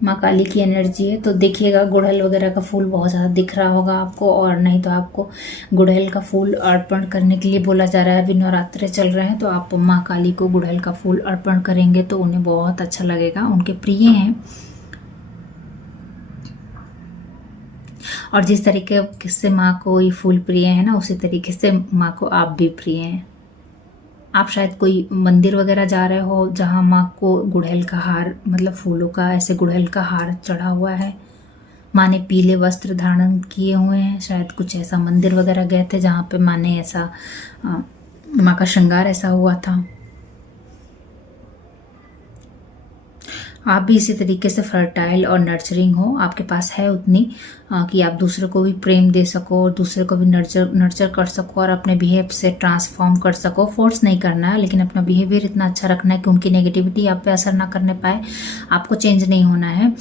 माँ काली की एनर्जी है। तो देखिएगा गुड़हल वगैरह का फूल बहुत ज़्यादा दिख रहा होगा आपको, और नहीं तो आपको गुड़हल का फूल अर्पण करने के लिए बोला जा रहा है। अभी नवरात्रे चल रहे हैं तो आप माँ काली को गुड़हल का फूल अर्पण करेंगे तो उन्हें बहुत अच्छा लगेगा, उनके प्रिय हैं। और जिस तरीके से माँ को ये फूल प्रिय है ना, उसी तरीके से माँ को आप भी प्रिय हैं। आप शायद कोई मंदिर वगैरह जा रहे हो जहाँ माँ को गुड़हल का हार, मतलब फूलों का ऐसे गुड़हल का हार चढ़ा हुआ है। माँ ने पीले वस्त्र धारण किए हुए हैं। शायद कुछ ऐसा मंदिर वगैरह गए थे जहाँ पे माँ ने ऐसा, माँ का श्रृंगार ऐसा हुआ था। आप भी इसी तरीके से फर्टाइल और नर्चरिंग हो, आपके पास है उतनी कि आप दूसरे को भी प्रेम दे सको और दूसरे को भी नर्चर कर सको और अपने बिहेव से ट्रांसफॉर्म कर सको। फोर्स नहीं करना है, लेकिन अपना बिहेवियर इतना अच्छा रखना है कि उनकी नेगेटिविटी आप पे असर ना करने पाए। आपको चेंज नहीं होना है।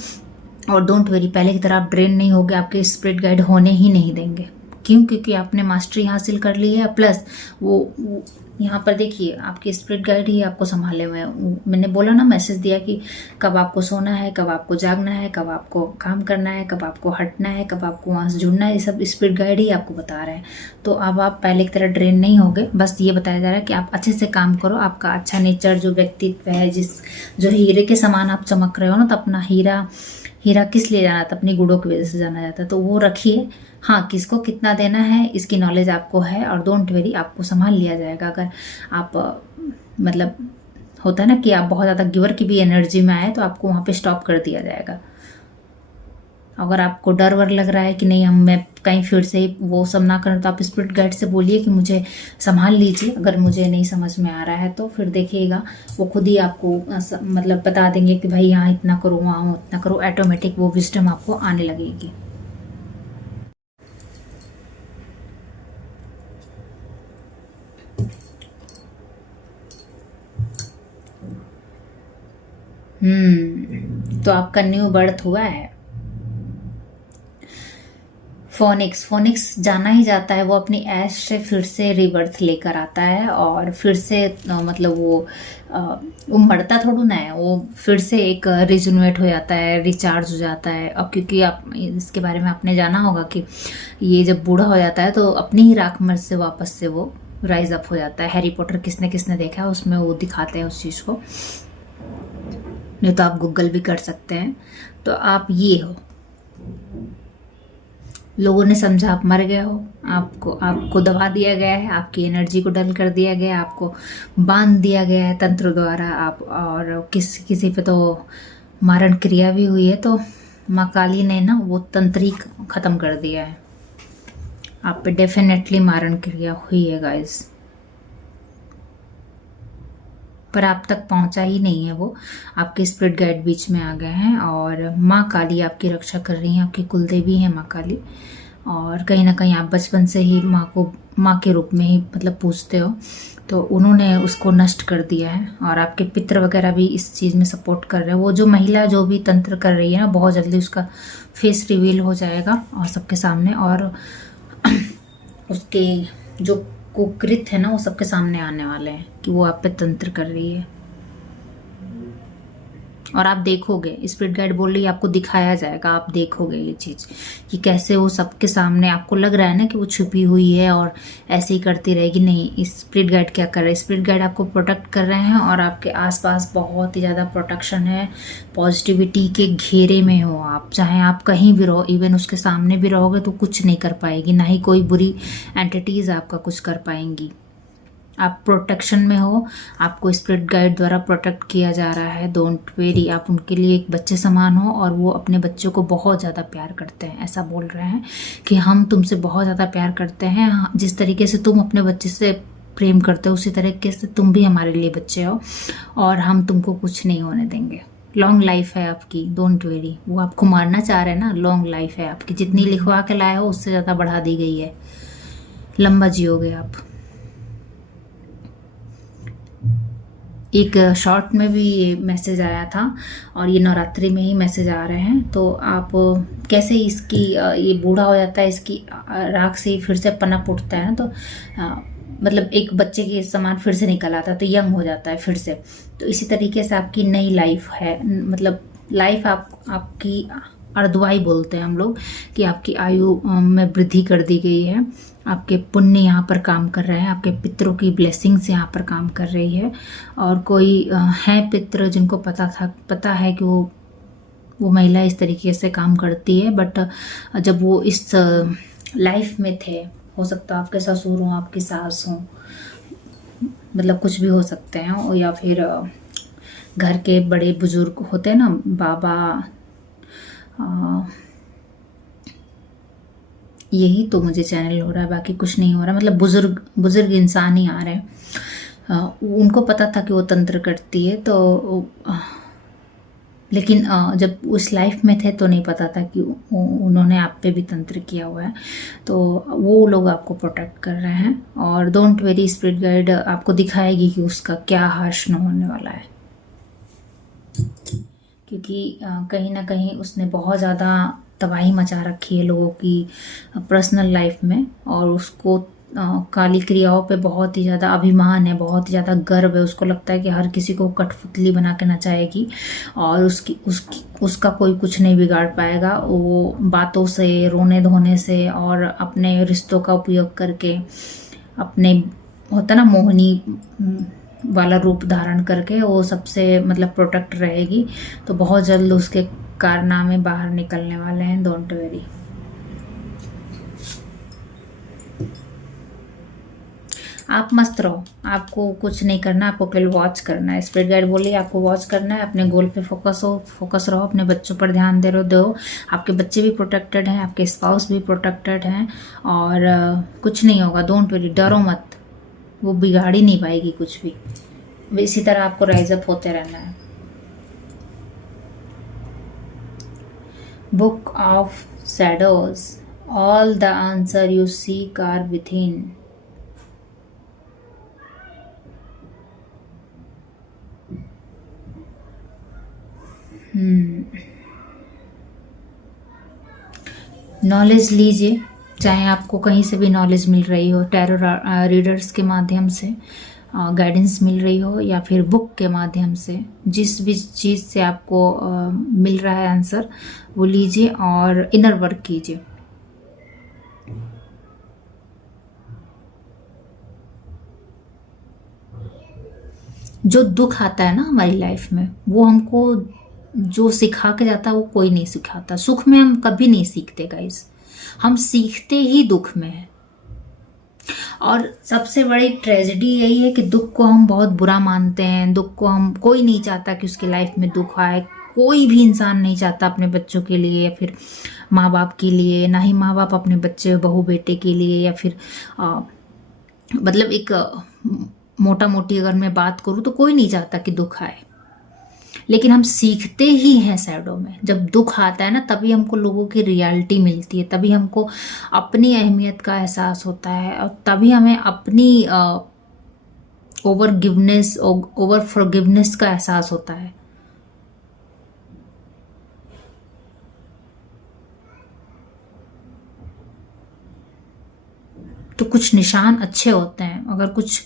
और डोंट वरी, पहले की तरह आप ड्रेन नहीं होगे, आपके स्पिरिट गाइड होने ही नहीं देंगे। क्यों? क्योंकि आपने मास्टरी हासिल कर ली है, प्लस वो यहाँ पर देखिए आपके स्पिरिट गाइड ही आपको संभाले हुए हैं। मैंने बोला ना, मैसेज दिया कि कब आपको सोना है, कब आपको जागना है, कब आपको काम करना है, कब आपको हटना है, कब आपको वहाँ से जुड़ना है, ये सब स्पिरिट गाइड ही आपको बता रहे हैं। तो अब आप पहले की तरह ड्रेन नहीं होगे। बस ये बताया जा रहा है कि आप अच्छे से काम करो, आपका अच्छा नेचर, जो व्यक्तित्व है, जो हीरे के समान आप चमक रहे हो ना, तो अपना हीरा किस लिए जाना था? अपनी गुणों की वजह से जाना जाता है, तो वो रखिए। हाँ, किसको कितना देना है इसकी नॉलेज आपको है, और डोंट वेरी, आपको संभाल लिया जाएगा। अगर आप मतलब होता है ना कि आप बहुत ज़्यादा गिवर की भी एनर्जी में आए तो आपको वहाँ पे स्टॉप कर दिया जाएगा। अगर आपको डर वर लग रहा है कि नहीं मैं कहीं फिर से वो सब ना करूँ, तो आप स्पिरिट गाइड से बोलिए कि मुझे संभाल लीजिए। अगर मुझे नहीं समझ में आ रहा है तो फिर देखिएगा वो खुद ही आपको मतलब बता देंगे कि भाई यहाँ इतना करो, वहाँ इतना करो। ऑटोमेटिक वो विजडम आपको आने लगेगी। तो आपका न्यू बर्थ हुआ है। फोनिक्स जाना ही जाता है, वो अपनी ऐश से फिर से रिबर्थ लेकर आता है, और फिर से मतलब वो मरता थोड़ा ना है, वो फिर से एक रिजुनेट हो जाता है, रिचार्ज हो जाता है। अब क्योंकि आप इसके बारे में आपने जाना होगा कि ये जब बूढ़ा हो जाता है तो अपनी ही राख मर्ज से वापस से वो राइज अप हो जाता है। हैरी पॉटर किसने किसने देखा है, उसमें वो दिखाते हैं उस चीज़ को, नहीं तो आप गूगल भी कर सकते हैं। तो आप ये हो, लोगों ने समझा आप मर गए हो, आपको दबा दिया गया है, आपकी एनर्जी को डल कर दिया गया है, आपको बांध दिया गया है तंत्र द्वारा। आप और किसी पे तो मारण क्रिया भी हुई है, तो माँ काली ने ना वो तंत्रिक ख़त्म कर दिया है। आप पे डेफिनेटली मारण क्रिया हुई है गाइस, पर आप तक पहुंचा ही नहीं है वो। आपके स्पिरिट गाइड बीच में आ गए हैं, और माँ काली आपकी रक्षा कर रही हैं, आपकी कुलदेवी हैं माँ काली। और कहीं ना कहीं आप बचपन से ही माँ को माँ के रूप में ही मतलब पूजते हो, तो उन्होंने उसको नष्ट कर दिया है। और आपके पितर वगैरह भी इस चीज़ में सपोर्ट कर रहे हैं। वो जो महिला जो भी तंत्र कर रही है ना, बहुत जल्दी उसका फेस रिवील हो जाएगा और सबके सामने, और उसके जो कुकृत है ना वो सबके सामने आने वाले हैं कि वो आप पे तंत्र कर रही है। और आप देखोगे, स्पिरिट गाइड बोल रही है आपको दिखाया जाएगा, आप देखोगे ये चीज़ कि कैसे वो सबके सामने। आपको लग रहा है ना कि वो छुपी हुई है और ऐसे ही करती रहेगी, नहीं। स्पिरिट गाइड क्या कर रहे हैं? स्पिरिट गाइड आपको प्रोटेक्ट कर रहे हैं, और आपके आसपास बहुत ही ज़्यादा प्रोटेक्शन है। पॉजिटिविटी के घेरे में हो आप, चाहे आप कहीं भी रहो, इवन उसके सामने भी रहोगे तो कुछ नहीं कर पाएगी, ना ही कोई बुरी एंटिटीज़ आपका कुछ कर पाएंगी। आप प्रोटेक्शन में हो, आपको स्पिरिट गाइड द्वारा प्रोटेक्ट किया जा रहा है। डोंट वेरी, आप उनके लिए एक बच्चे समान हो, और वो अपने बच्चों को बहुत ज़्यादा प्यार करते हैं। ऐसा बोल रहे हैं कि हम तुमसे बहुत ज़्यादा प्यार करते हैं, जिस तरीके से तुम अपने बच्चे से प्रेम करते हो उसी तरीके से तुम भी हमारे लिए बच्चे हो, और हम तुमको कुछ नहीं होने देंगे। लॉन्ग लाइफ है आपकी, डोंट वेरी। वो आपको मारना चाह रहे हैं ना, लॉन्ग लाइफ है आपकी, जितनी लिखवा के लाए हो उससे ज़्यादा बढ़ा दी गई है, लंबा जियोगे आप। एक शॉर्ट में भी ये मैसेज आया था, और ये नवरात्रि में ही मैसेज आ रहे हैं। तो आप कैसे इसकी ये बूढ़ा हो जाता है, इसकी राख से फिर से पनप उठता है ना, तो मतलब एक बच्चे के समान फिर से निकल आता है, तो यंग हो जाता है फिर से। तो इसी तरीके से आपकी नई लाइफ है, मतलब लाइफ आपकी अर्धवाई बोलते हैं हम लोग, कि आपकी आयु में वृद्धि कर दी गई है। आपके पुण्य यहाँ पर काम कर रहे हैं, आपके पितरों की ब्लेसिंग्स यहाँ पर काम कर रही है। और कोई है पितर जिनको पता है कि वो महिला इस तरीके से काम करती है, बट जब वो इस लाइफ में थे, हो सकता है आपके ससुर हों, आपकी सास हों, मतलब कुछ भी हो सकते हैं, या फिर घर के बड़े बुजुर्ग होते हैं ना, बाबा, यही तो मुझे चैनल हो रहा है, बाकी कुछ नहीं हो रहा। मतलब बुजुर्ग इंसान ही आ रहे हैं। उनको पता था कि वो तंत्र करती है, तो लेकिन जब उस लाइफ में थे तो नहीं पता था कि उन्होंने आप पे भी तंत्र किया हुआ है। तो वो लोग आपको प्रोटेक्ट कर रहे हैं, और डोंट वेरी, स्पिरिट गाइड आपको दिखाएगी कि उसका क्या हर्ष न होने वाला है। क्योंकि कहीं ना कहीं उसने बहुत ज़्यादा तबाही मचा रखी है लोगों की पर्सनल लाइफ में, और उसको काली क्रियाओं पे बहुत ही ज़्यादा अभिमान है, बहुत ही ज़्यादा गर्व है। उसको लगता है कि हर किसी को कठपुतली बना के नचाएगी और उसका कोई कुछ नहीं बिगाड़ पाएगा। वो बातों से, रोने धोने से और अपने रिश्तों का उपयोग करके, अपने होता ना मोहिनी वाला रूप धारण करके वो सबसे मतलब प्रोटेक्ट रहेगी। तो बहुत जल्द उसके कारनामे बाहर निकलने वाले हैं, डोंट वेरी। आप मस्त रहो, आपको कुछ नहीं करना, आपको केवल वॉच करना है। स्पिरिट गाइड बोलिए आपको वॉच करना है, अपने गोल पे फोकस रहो, अपने बच्चों पर ध्यान दो। आपके बच्चे भी प्रोटेक्टेड हैं, आपके स्पाउस भी प्रोटेक्टेड हैं, और कुछ नहीं होगा, डोंट वरी, डरो मत, वो बिगाड़ ही नहीं पाएगी कुछ भी। इसी तरह आपको राइज अप होते रहना है। Book of shadows, all the answer you seek are within. Knowledge लीजिए, चाहे आपको कहीं से भी नॉलेज मिल रही हो, टैरो रीडर्स के माध्यम से गाइडेंस मिल रही हो, या फिर बुक के माध्यम से, जिस भी चीज़ से आपको मिल रहा है आंसर, वो लीजिए और इनर वर्क कीजिए। जो दुख आता है ना हमारी लाइफ में, वो हमको जो सिखा के जाता है वो कोई नहीं सिखाता। सुख में हम कभी नहीं सीखते गाइस, हम सीखते ही दुख में है। और सबसे बड़ी ट्रेजेडी यही है कि दुख को हम बहुत बुरा मानते हैं। दुख को हम, कोई नहीं चाहता कि उसकी लाइफ में दुख आए, कोई भी इंसान नहीं चाहता अपने बच्चों के लिए या फिर माँ बाप के लिए, ना ही माँ बाप अपने बच्चे बहू बेटे के लिए, या फिर मतलब एक मोटा मोटी अगर मैं बात करूँ तो कोई नहीं चाहता कि दुख आए। लेकिन हम सीखते ही हैं शैडो में। जब दुख आता है ना, तभी हमको लोगों की रियलिटी मिलती है, तभी हमको अपनी अहमियत का एहसास होता है, और तभी हमें अपनी ओवर फॉरगिवनेस का एहसास होता है। तो कुछ निशान अच्छे होते हैं, अगर कुछ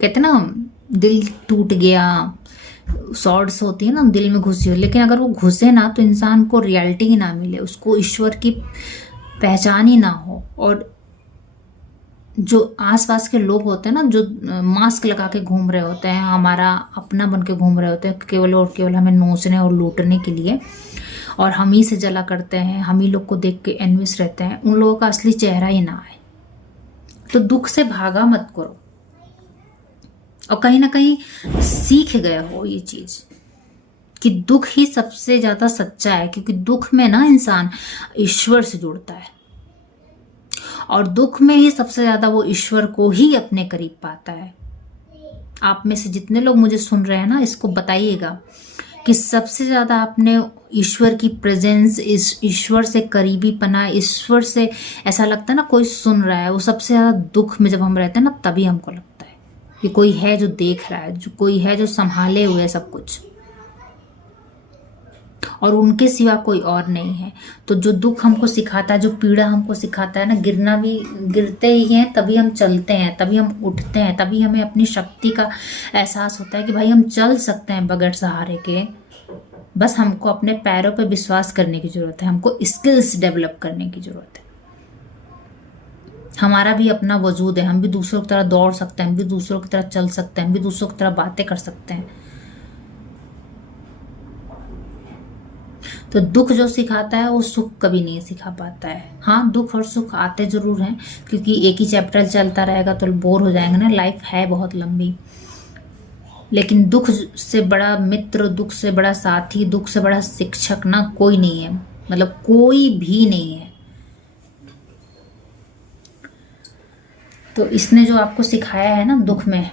कहते ना दिल टूट गया, सॉर्ड्स होती है ना दिल में घुसी हो, लेकिन अगर वो घुसे ना तो इंसान को रियलिटी ही ना मिले, उसको ईश्वर की पहचान ही ना हो। और जो आसपास के लोग होते हैं ना, जो मास्क लगा के घूम रहे होते हैं, हमारा अपना बन के घूम रहे होते हैं, केवल और केवल हमें नोचने और लूटने के लिए, और हम ही से जला करते हैं, हम ही लोग को देख के एनविस रहते हैं, उन लोगों का असली चेहरा ही ना आए। तो दुख से भागा मत करो, और कहीं ना कहीं सीख गए हो ये चीज कि दुख ही सबसे ज्यादा सच्चा है, क्योंकि दुख में ना इंसान ईश्वर से जुड़ता है, और दुख में ही सबसे ज्यादा वो ईश्वर को ही अपने करीब पाता है। आप में से जितने लोग मुझे सुन रहे हैं ना, इसको बताइएगा कि सबसे ज्यादा आपने ईश्वर की प्रेजेंस, इस ईश्वर से करीबी पना, ईश्वर से ऐसा लगता है ना कोई सुन रहा है, वो सबसे ज्यादा दुख में जब हम रहते हैं ना, तभी हमको लगता है कि कोई है जो देख रहा है, जो कोई है जो संभाले हुए सब कुछ, और उनके सिवा कोई और नहीं है। तो जो दुख हमको सिखाता है, जो पीड़ा हमको सिखाता है ना, गिरना भी गिरते ही हैं, तभी हम चलते हैं, तभी हम उठते हैं, तभी हमें अपनी शक्ति का एहसास होता है कि भाई हम चल सकते हैं बगैर सहारे के। बस हमको अपने पैरों पे विश्वास करने की जरूरत है, हमको स्किल्स डेवलप करने की जरूरत है। हमारा भी अपना वजूद है, हम भी दूसरों की तरह दौड़ सकते हैं, हम भी दूसरों की तरह चल सकते हैं, हम भी दूसरों की तरह बातें कर सकते हैं। तो दुख जो सिखाता है वो सुख कभी नहीं सिखा पाता है। हाँ, दुख और सुख आते जरूर हैं, क्योंकि एक ही चैप्टर चलता रहेगा तो बोर हो जाएंगे ना, लाइफ है बहुत लंबी। लेकिन दुख से बड़ा मित्र, दुख से बड़ा साथी, दुख से बड़ा शिक्षक ना कोई नहीं है, मतलब कोई भी नहीं है। तो इसने जो आपको सिखाया है ना दुख में,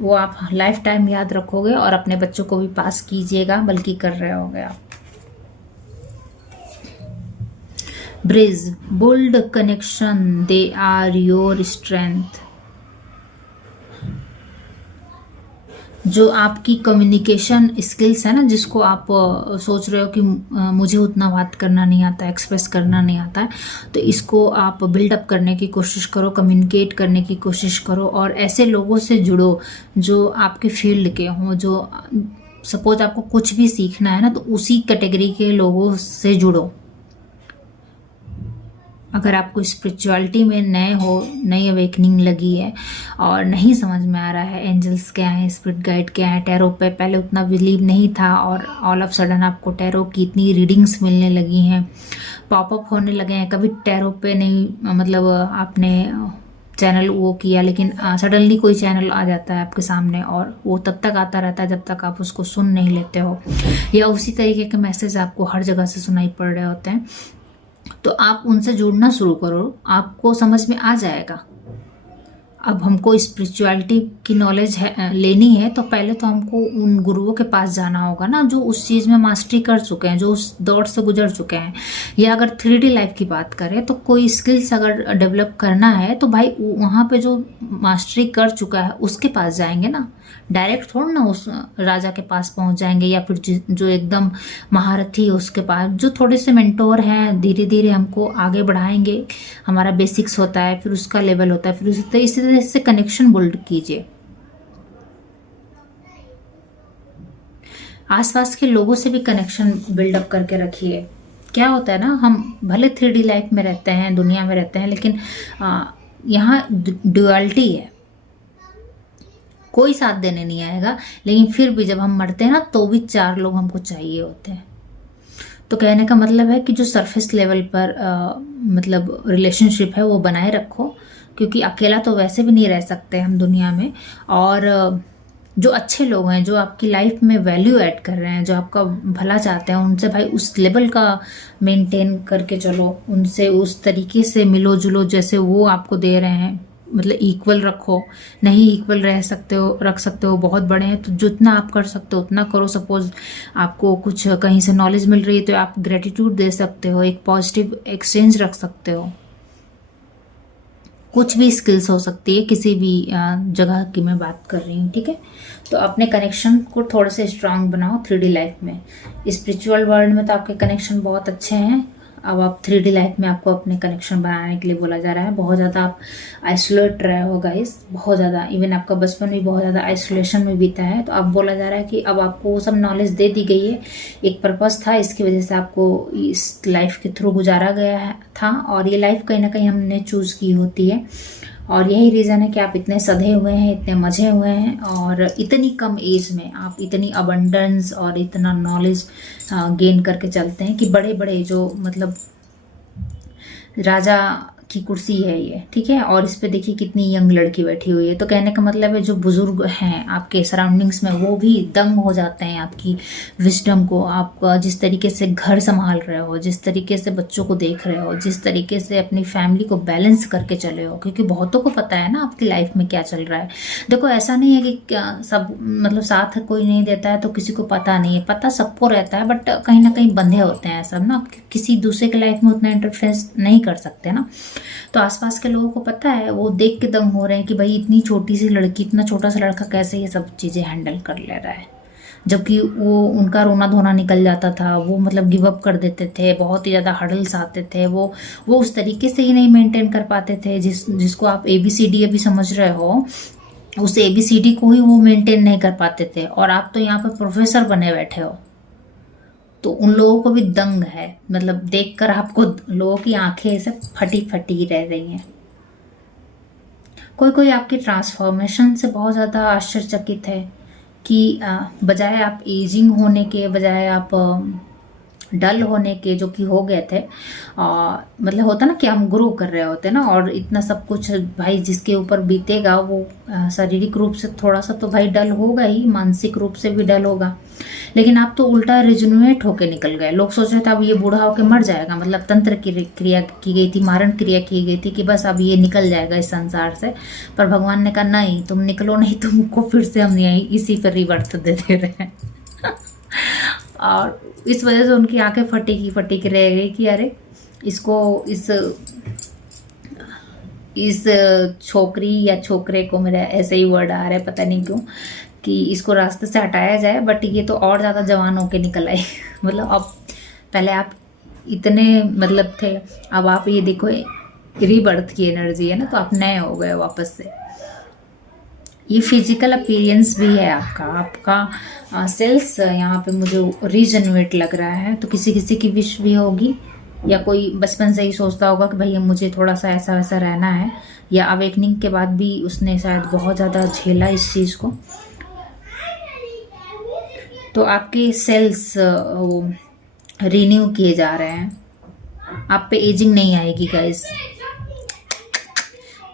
वो आप लाइफ टाइम याद रखोगे, और अपने बच्चों को भी पास कीजिएगा, बल्कि कर रहे होगे आप। Bridge, build connection, they are your strength. जो आपकी कम्युनिकेशन स्किल्स है ना, जिसको आप सोच रहे हो कि मुझे उतना बात करना नहीं आता, एक्सप्रेस करना नहीं आता है, तो इसको आप बिल्डअप करने की कोशिश करो, कम्युनिकेट करने की कोशिश करो और ऐसे लोगों से जुड़ो जो आपके फील्ड के हों। जो सपोज आपको कुछ भी सीखना है ना, तो उसी कैटेगरी के लोगों से जुड़ो। अगर आपको स्पिरिचुअलिटी में नए हो, नई अवेकनिंग लगी है और नहीं समझ में आ रहा है एंजल्स क्या है, स्पिरिट गाइड क्या है, टैरो पे पहले उतना बिलीव नहीं था और ऑल ऑफ सडन आपको टैरो की इतनी रीडिंग्स मिलने लगी हैं, पॉपअप होने लगे हैं। कभी टैरो पे नहीं, मतलब आपने चैनल वो किया, लेकिन सडनली कोई चैनल आ जाता है आपके सामने और वो तब तक आता रहता है जब तक आप उसको सुन नहीं लेते हो, या उसी तरीके के मैसेज आपको हर जगह से सुनाई पड़ रहे होते हैं। तो आप उनसे जुड़ना शुरू करो, आपको समझ में आ जाएगा। अब हमको स्पिरिचुअलिटी की नॉलेज है, लेनी है, तो पहले तो हमको उन गुरुओं के पास जाना होगा ना, जो उस चीज़ में मास्टरी कर चुके हैं, जो उस दौर से गुजर चुके हैं। या अगर 3D लाइफ की बात करें तो कोई स्किल्स अगर डेवलप करना है तो भाई वहाँ पे जो मास्टरी कर चुका है उसके पास जाएंगे ना, डायरेक्ट थोड़ा ना उस राजा के पास पहुंच जाएंगे, या फिर जो एकदम महारथी है उसके पास। जो थोड़े से मेंटोर हैं, धीरे धीरे हमको आगे बढ़ाएंगे। हमारा बेसिक्स होता है, फिर उसका लेवल होता है, फिर इसी तरह से कनेक्शन बिल्ड कीजिए। आसपास के लोगों से भी कनेक्शन बिल्डअप करके रखिए। क्या होता है ना, हम भले 3D लाइफ में रहते हैं, दुनिया में रहते हैं, लेकिन यहाँ ड्युअलिटी है, कोई साथ देने नहीं आएगा। लेकिन फिर भी जब हम मरते हैं ना, तो भी 4 लोग हमको चाहिए होते हैं। तो कहने का मतलब है कि जो सरफेस लेवल पर मतलब रिलेशनशिप है वो बनाए रखो, क्योंकि अकेला तो वैसे भी नहीं रह सकते हम दुनिया में। और जो अच्छे लोग हैं, जो आपकी लाइफ में वैल्यू ऐड कर रहे हैं, जो आपका भला चाहते हैं, उनसे भाई उस लेवल का मेंटेन करके चलो, उनसे उस तरीके से मिलो जुलो जैसे वो आपको दे रहे हैं, मतलब इक्वल रखो। नहीं इक्वल रख सकते हो, बहुत बड़े हैं तो जितना आप कर सकते हो उतना करो। सपोज आपको कुछ कहीं से नॉलेज मिल रही है तो आप ग्रेटिट्यूड दे सकते हो, एक पॉजिटिव एक्सचेंज रख सकते हो। कुछ भी स्किल्स हो सकती है, किसी भी जगह की मैं बात कर रही हूँ, ठीक है। तो अपने कनेक्शन को थोड़े से स्ट्रांग बनाओ 3D लाइफ में। स्पिरिचुअल वर्ल्ड में तो आपके कनेक्शन बहुत अच्छे हैं, अब आप 3D लाइफ में आपको अपने कनेक्शन बनाने के लिए बोला जा रहा है। बहुत ज़्यादा आप आइसोलेट रहे हो गाइस, बहुत ज़्यादा, इवन आपका बचपन भी बहुत ज़्यादा आइसोलेशन में बीता है। तो अब बोला जा रहा है कि अब आपको वो सब नॉलेज दे दी गई है, एक पर्पस था, इसकी वजह से आपको इस लाइफ के थ्रू गुजारा गया था, और ये लाइफ कहीं ना कहीं हमने चूज़ की होती है। और यही रीज़न है कि आप इतने सधे हुए हैं, इतने मजे हुए हैं, और इतनी कम एज में आप इतनी अबंडेंस और इतना नॉलेज गेन करके चलते हैं कि बड़े बड़े जो मतलब राजा की कुर्सी है ये, ठीक है। और इस पे देखिए कितनी यंग लड़की बैठी हुई है। तो कहने का मतलब है जो बुजुर्ग हैं आपके सराउंडिंग्स में, वो भी दंग हो जाते हैं आपकी विजडम को। आप जिस तरीके से घर संभाल रहे हो, जिस तरीके से बच्चों को देख रहे हो, जिस तरीके से अपनी फैमिली को बैलेंस करके चले हो, क्योंकि बहुतों को पता है ना आपकी लाइफ में क्या चल रहा है। देखो ऐसा नहीं है कि सब मतलब साथ कोई नहीं देता है तो किसी को पता नहीं है, पता सबको रहता है, बट कहीं ना कहीं बंधे होते हैं सब ना, किसी दूसरे के लाइफ में उतना इंटरफेरेंस नहीं कर सकते ना। तो आसपास के लोगों को पता है, वो देख के दंग हो रहे हैं कि भाई इतनी छोटी सी लड़की, इतना छोटा सा लड़का कैसे ये सब चीज़ें हैंडल कर ले रहा है। जबकि वो उनका रोना धोना निकल जाता था, वो मतलब गिव अप कर देते थे, बहुत ही ज़्यादा हडल्स आते थे, वो उस तरीके से ही नहीं मेंटेन कर पाते थे जिसको आप ABCD अभी समझ रहे हो, उस ABCD को ही वो मेंटेन नहीं कर पाते थे। और आप तो यहाँ पर प्रोफेसर बने बैठे हो, तो उन लोगों को भी दंग है, मतलब देखकर आपको लोगों की आंखें ऐसे फटी फटी रह रही हैं। कोई कोई आपकी ट्रांसफॉर्मेशन से बहुत ज़्यादा आश्चर्यचकित है कि बजाय आप एजिंग होने के, बजाय आप डल होने के जो कि हो गए थे, मतलब होता ना कि हम ग्रो कर रहे होते ना, और इतना सब कुछ भाई जिसके ऊपर बीतेगा वो शारीरिक रूप से थोड़ा सा तो भाई डल होगा ही, मानसिक रूप से भी डल होगा। लेकिन आप तो उल्टा रिजुनेट होके निकल गए। लोग सोच रहे थे अब ये बूढ़ा होके मर जाएगा, मतलब तंत्र की क्रिया की गई थी, मारण क्रिया की गई थी कि बस अब ये निकल जाएगा इस संसार से। पर भगवान ने कहा नहीं, तुम निकलो नहीं, तुमको फिर से हम यही इसी पर रिबर्थ दे दे रहे हैं। और इस वजह से उनकी आंखें फटी की रह गई कि अरे इसको इस छोकरी या छोकरे को, मेरा ऐसे ही वर्ड आ रहा है पता नहीं क्यों, कि इसको रास्ते से हटाया जाए, बट ये तो और ज़्यादा जवान होके निकल आई मतलब अब पहले आप इतने मतलब थे, अब आप ये देखो रीबर्थ की एनर्जी है ना, तो आप नए हो गए वापस से। ये फिजिकल अपीयरेंस भी है आपका, आपका सेल्स यहाँ पे मुझे रीजनरेट लग रहा है। तो किसी किसी की विश भी होगी, या कोई बचपन से ही सोचता होगा कि भाई मुझे थोड़ा सा ऐसा वैसा रहना है, या अवेकनिंग के बाद भी उसने शायद बहुत ज़्यादा झेला इस चीज़ को। तो आपके सेल्स रिन्यू किए जा रहे हैं, आप पे एजिंग नहीं आएगी गाइस,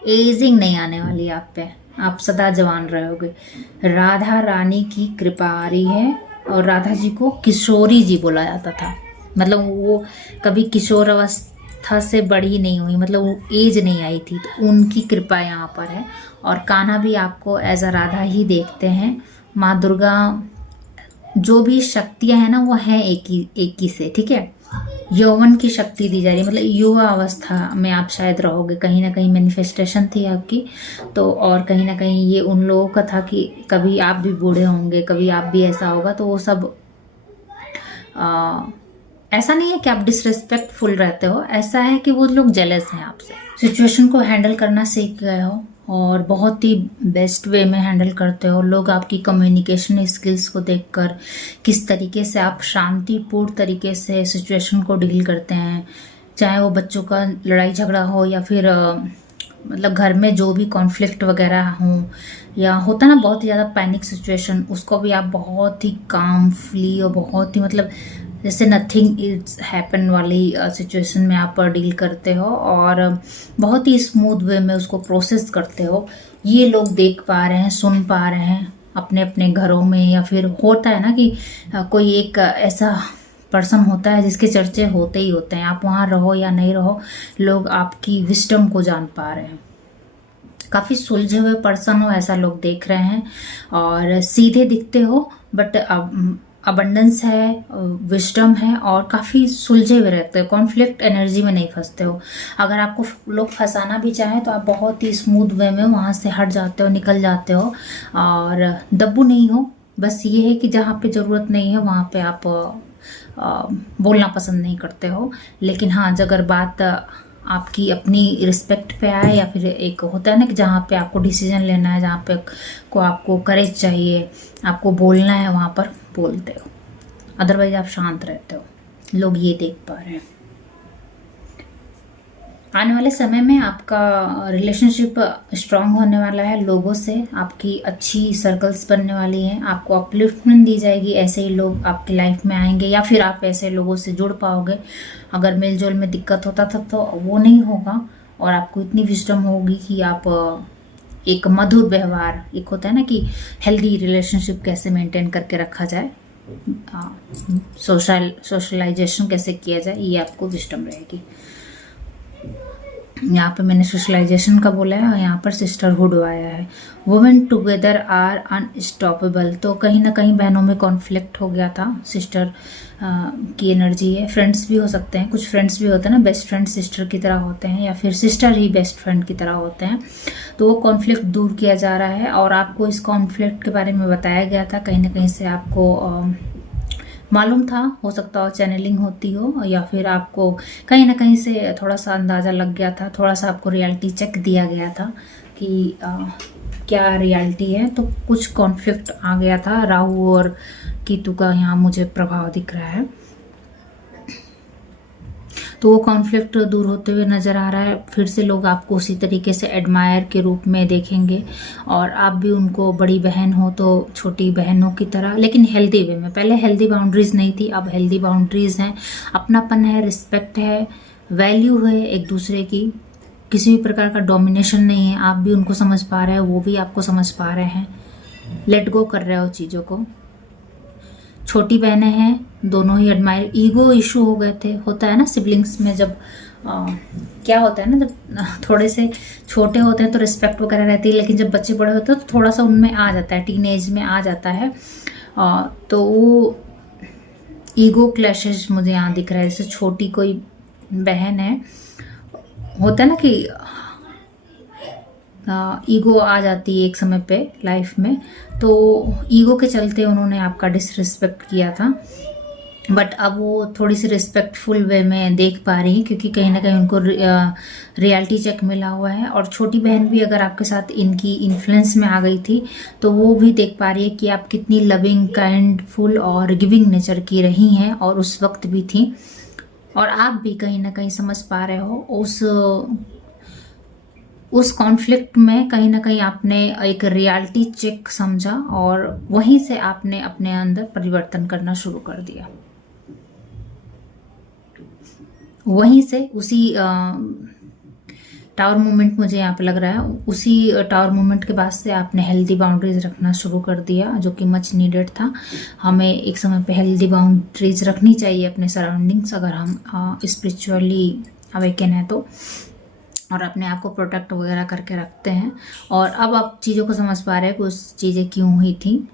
एजिंग नहीं आने वाली आप पे, आप सदा जवान रहोगे। राधा रानी की कृपा आ रही है, और राधा जी को किशोरी जी बोला जाता था, मतलब वो कभी किशोर अवस्था से बड़ी नहीं हुई, मतलब वो एज नहीं आई थी, तो उनकी कृपा यहाँ पर है। और कान्हा भी आपको एज अ राधा ही देखते हैं। माँ दुर्गा जो भी शक्तियाँ हैं ना, वो हैं एक ही से, ठीक है। यौवन की शक्ति दी जा रही है, मतलब युवा अवस्था में आप शायद रहोगे, कहीं ना कहीं मैनिफेस्टेशन थी आपकी। तो और कहीं ना कहीं ये उन लोगों का था कि कभी आप भी बूढ़े होंगे, कभी आप भी ऐसा होगा, तो वो सब ऐसा नहीं है कि आप डिसरिस्पेक्टफुल रहते हो, ऐसा है कि वो लोग जेलस हैं आपसे। सिचुएशन को हैंडल करना सीख गए हो, और बहुत ही बेस्ट वे में हैंडल करते हो। लोग आपकी कम्युनिकेशन स्किल्स को देखकर किस तरीके से आप शांतिपूर्ण तरीके से सिचुएशन को डील करते हैं, चाहे वो बच्चों का लड़ाई झगड़ा हो, या फिर मतलब घर में जो भी कॉन्फ्लिक्ट वगैरह हो, या होता ना बहुत ही ज़्यादा पैनिक सिचुएशन, उसको भी आप बहुत ही कामफुली और बहुत ही मतलब जैसे नथिंग इज हैपन वाली सिचुएशन में आप डील करते हो, और बहुत ही स्मूथ वे में उसको प्रोसेस करते हो। ये लोग देख पा रहे हैं, सुन पा रहे हैं अपने अपने घरों में, या फिर होता है ना कि कोई एक ऐसा पर्सन होता है जिसके चर्चे होते ही होते हैं, आप वहाँ रहो या नहीं रहो, लोग आपकी विस्डम को जान पा रहे हैं। काफ़ी सुलझे हुए पर्सन हो ऐसा लोग देख रहे हैं, और सीधे दिखते हो बट अबंडेंस है, विजडम है, और काफ़ी सुलझे हुए रहते हो, कॉन्फ्लिक्ट एनर्जी में नहीं फंसते हो। अगर आपको लोग फंसाना भी चाहें तो आप बहुत ही स्मूथ वे में वहाँ से हट जाते हो, निकल जाते हो, और दब्बू नहीं हो। बस ये है कि जहाँ पे ज़रूरत नहीं है वहाँ पे आप बोलना पसंद नहीं करते हो। लेकिन हाँ, अगर बात आपकी अपनी रिस्पेक्ट पे आए, या फिर एक होता है ना कि जहाँ पे आपको डिसीजन लेना है, जहाँ पे को आपको करेज चाहिए, आपको बोलना है, वहाँ पर बोलते हो। अदरवाइज आप शांत रहते हो। लोग ये देख पा रहे हैं। आने वाले समय में आपका रिलेशनशिप स्ट्रांग होने वाला है लोगों से, आपकी अच्छी सर्कल्स बनने वाली हैं, आपको अपलिफ्टमेंट दी जाएगी, ऐसे ही लोग आपकी लाइफ में आएंगे, या फिर आप ऐसे लोगों से जुड़ पाओगे। अगर मेलजोल में दिक्कत होता था तो वो नहीं होगा, और आपको इतनी विजडम होगी कि आप एक मधुर व्यवहार, एक होता है ना कि हेल्दी रिलेशनशिप कैसे मेंटेन करके रखा जाए, सोशलाइजेशन कैसे किया जाए, ये आपको विजडम रहेगी। यहाँ पे मैंने सोशलाइजेशन का बोला है, और यहाँ पर सिस्टरहुड आया है। वुमेन टुगेदर आर अनस्टॉपेबल, तो कहीं ना कहीं बहनों में कॉन्फ्लिक्ट हो गया था, सिस्टर की एनर्जी है। फ्रेंड्स भी हो सकते हैं, कुछ फ्रेंड्स भी होते हैं ना, बेस्ट फ्रेंड सिस्टर की तरह होते हैं, या फिर सिस्टर ही बेस्ट फ्रेंड की तरह होते हैं। तो वो कॉन्फ्लिक्ट दूर किया जा रहा है, और आपको इस कॉन्फ्लिक्ट के बारे में बताया गया था। कहीं ना कहीं से आपको मालूम था, हो सकता हो चैनलिंग होती हो, या फिर आपको कहीं ना कहीं से थोड़ा सा अंदाज़ा लग गया था, थोड़ा सा आपको रियलिटी चेक दिया गया था कि क्या रियलिटी है। तो कुछ कॉन्फ्लिक्ट आ गया था, राहु और केतु का यहाँ मुझे प्रभाव दिख रहा है। तो वो कॉन्फ्लिक्ट दूर होते हुए नज़र आ रहा है। फिर से लोग आपको उसी तरीके से एडमायर के रूप में देखेंगे, और आप भी उनको बड़ी बहन हो तो छोटी बहनों की तरह, लेकिन हेल्दी वे में। पहले हेल्दी बाउंड्रीज नहीं थी, अब हेल्दी बाउंड्रीज हैं, अपनापन है, रिस्पेक्ट है, वैल्यू है एक दूसरे की, किसी भी प्रकार का डोमिनेशन नहीं है। आप भी उनको समझ पा रहे हो, वो भी आपको समझ पा रहे हैं, लेट गो कर रहे हो चीज़ों को। छोटी बहनें हैं, दोनों ही एडमायर। ईगो इशू हो गए थे, होता है ना सिबलिंग्स में, जब क्या होता है ना, जब थोड़े से छोटे होते हैं तो रिस्पेक्ट वगैरह रहती है, लेकिन जब बच्चे बड़े होते हैं तो थोड़ा सा उनमें आ जाता है, टीन एज में आ जाता है। तो वो ईगो क्लैशेस मुझे यहाँ दिख रहा है। जैसे छोटी कोई बहन है, होता है ना कि ईगो आ जाती है एक समय पे लाइफ में, तो ईगो के चलते उन्होंने आपका डिसरिस्पेक्ट किया था। बट अब वो थोड़ी सी रिस्पेक्टफुल वे में देख पा रही है, क्योंकि कहीं ना कहीं उनको रियलिटी चेक मिला हुआ है। और छोटी बहन भी अगर आपके साथ इनकी इन्फ्लुएंस में आ गई थी, तो वो भी देख पा रही है कि आप कितनी लविंग, काइंडफुल और गिविंग नेचर की रही हैं, और उस वक्त भी थी। और आप भी कहीं ना कहीं समझ पा रहे हो उस कॉन्फ्लिक्ट में कहीं ना कहीं आपने एक रियलिटी चेक समझा, और वहीं से आपने अपने अंदर परिवर्तन करना शुरू कर दिया। वहीं से उसी टावर मूवमेंट मुझे यहाँ पे लग रहा है, उसी टावर मूवमेंट के बाद से आपने हेल्दी बाउंड्रीज रखना शुरू कर दिया, जो कि मच नीडेड था। हमें एक समय पे हेल्दी बाउंड्रीज रखनी चाहिए अपने सराउंडिंग्स, अगर हम स्पिरिचुअली अवेकन है तो, और अपने आप को प्रोटेक्ट वगैरह करके रखते हैं। और अब आप चीज़ों को समझ पा रहे हैं कि उस चीज़ें क्यों हुई थी,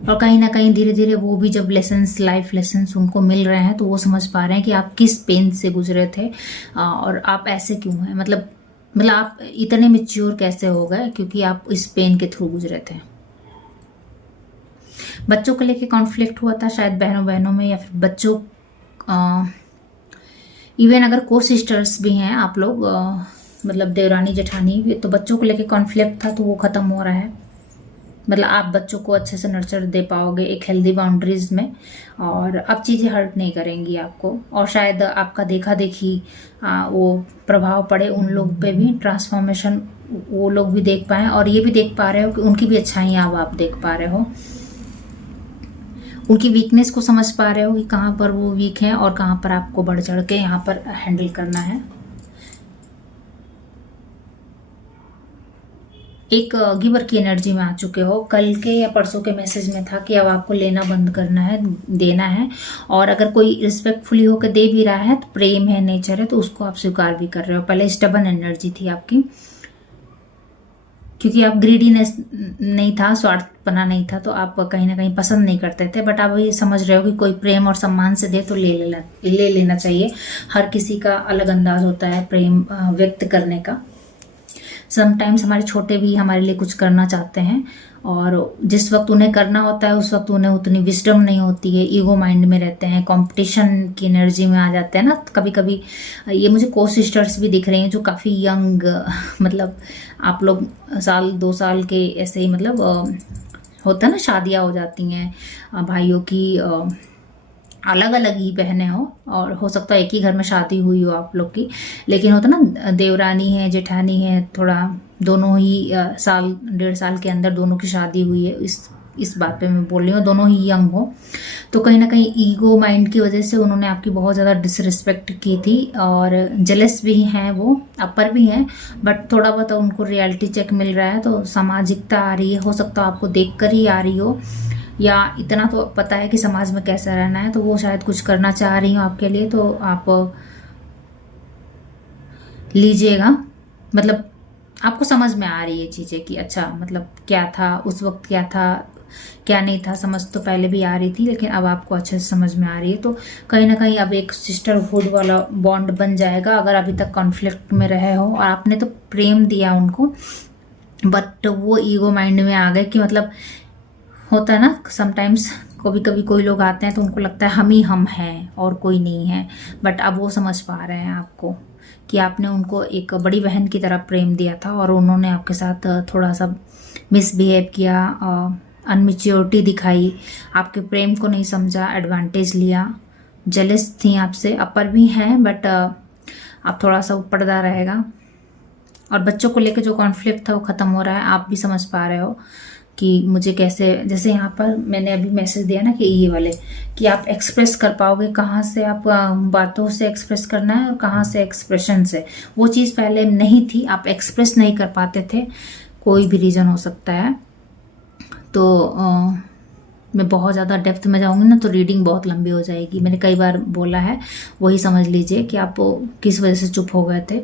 और कहीं ना कहीं धीरे धीरे वो भी जब लेसन्स, लाइफ लेसन्स उनको मिल रहे हैं, तो वो समझ पा रहे हैं कि आप किस पेन से गुजरे थे, और आप ऐसे क्यों हैं। मतलब आप इतने मेच्योर कैसे हो गए, क्योंकि आप इस पेन के थ्रू गुजरे थे। बच्चों को लेके कॉन्फ्लिक्ट हुआ था शायद बहनों बहनों में, या फिर बच्चों, इवन अगर को सिस्टर्स भी हैं आप लोग, मतलब देवरानी जेठानी भी, तो बच्चों को लेके कॉन्फ्लिक्ट था, तो वो ख़त्म हो रहा है। मतलब आप बच्चों को अच्छे से नर्चर दे पाओगे एक हेल्दी बाउंड्रीज में, और अब चीज़ें हर्ट नहीं करेंगी आपको। और शायद आपका देखा देखी वो प्रभाव पड़े उन लोग पे भी, ट्रांसफॉर्मेशन वो लोग भी देख पाएँ, और ये भी देख पा रहे हो कि उनकी भी अच्छाइयाँ अब आप देख पा रहे हो। उनकी वीकनेस को समझ पा रहे हो कि कहाँ पर वो वीक हैं, और कहाँ पर आपको बढ़ चढ़ के यहाँ पर हैंडल करना है। एक गिवर की एनर्जी में आ चुके हो। कल के या परसों के मैसेज में था कि अब आपको लेना बंद करना है, देना है। और अगर कोई रिस्पेक्टफुली होकर दे भी रहा है, तो प्रेम है, नेचर है, तो उसको आप स्वीकार भी कर रहे हो। पहले स्टबन एनर्जी थी आपकी, क्योंकि आप ग्रीडीनेस नहीं था, स्वार्थपना नहीं था, तो आप कहीं ना कहीं पसंद नहीं करते थे। बट आप ये समझ रहे हो कि कोई प्रेम और सम्मान से दे तो ले लेना चाहिए। हर किसी का अलग अंदाज होता है प्रेम व्यक्त करने का। समटाइम्स हमारे छोटे भी हमारे लिए कुछ करना चाहते हैं, और जिस वक्त उन्हें करना होता है उस वक्त उन्हें उतनी विजडम नहीं होती है, ईगो माइंड में रहते हैं, कंपटीशन की एनर्जी में आ जाते हैं ना कभी कभी। ये मुझे को सिस्टर्स भी दिख रही हैं जो काफ़ी यंग, मतलब आप लोग 1-2 साल के ऐसे ही, मतलब होता है ना, शादियाँ हो जाती हैं भाइयों की, अलग अलग ही बहनें हो, और हो सकता है एक ही घर में शादी हुई हो आप लोग की, लेकिन होता ना देवरानी है, जेठानी है, थोड़ा दोनों ही 1-1.5 साल के अंदर दोनों की शादी हुई है। इस बात पे मैं बोल रही हूँ, दोनों ही यंग हो, तो कहीं ना कहीं ईगो माइंड की वजह से उन्होंने आपकी बहुत ज़्यादा डिसरिस्पेक्ट की थी, और जेलस भी हैं वो, अपर भी हैं। बट थोड़ा बहुत उनको रियलिटी चेक मिल रहा है, तो सामाजिकता आ रही है, हो सकता है आपको देख कर ही आ रही हो, या इतना तो पता है कि समाज में कैसा रहना है, तो वो शायद कुछ करना चाह रही हो आपके लिए, तो आप लीजिएगा। मतलब आपको समझ में आ रही है चीज़ें कि अच्छा, मतलब क्या था उस वक्त, क्या था क्या नहीं था, समझ तो पहले भी आ रही थी, लेकिन अब आपको अच्छे से समझ में आ रही है। तो कहीं ना कहीं अब एक सिस्टरहुड वाला बॉन्ड बन जाएगा। अगर अभी तक कॉन्फ्लिक्ट में रहे हो, और आपने तो प्रेम दिया उनको, बट वो ईगो माइंड में आ गए कि, मतलब होता है ना समटाइम्स, कभी कभी कोई लोग आते हैं तो उनको लगता है हम हैं और कोई नहीं है। बट अब वो समझ पा रहे हैं आपको कि आपने उनको एक बड़ी बहन की तरह प्रेम दिया था, और उन्होंने आपके साथ थोड़ा सा मिसबिहेव किया, अनमेच्योरिटी दिखाई, आपके प्रेम को नहीं समझा, एडवांटेज लिया, जेलस थी आपसे। अपर भी हैं, बट आप थोड़ा सा पर्दा रहेगा। और बच्चों को लेकर जो कॉन्फ्लिक्ट था वो ख़त्म हो रहा है। आप भी समझ पा रहे हो कि मुझे कैसे, जैसे यहाँ पर मैंने अभी मैसेज दिया ना कि ये वाले, कि आप एक्सप्रेस कर पाओगे, कहाँ से आप बातों से एक्सप्रेस करना है और कहाँ से एक्सप्रेशन से। वो चीज़ पहले नहीं थी, आप एक्सप्रेस नहीं कर पाते थे, कोई भी रीज़न हो सकता है। तो मैं बहुत ज़्यादा डेप्थ में जाऊँगी ना तो रीडिंग बहुत लंबी हो जाएगी। मैंने कई बार बोला है, वही समझ लीजिए कि आप किस वजह से चुप हो गए थे।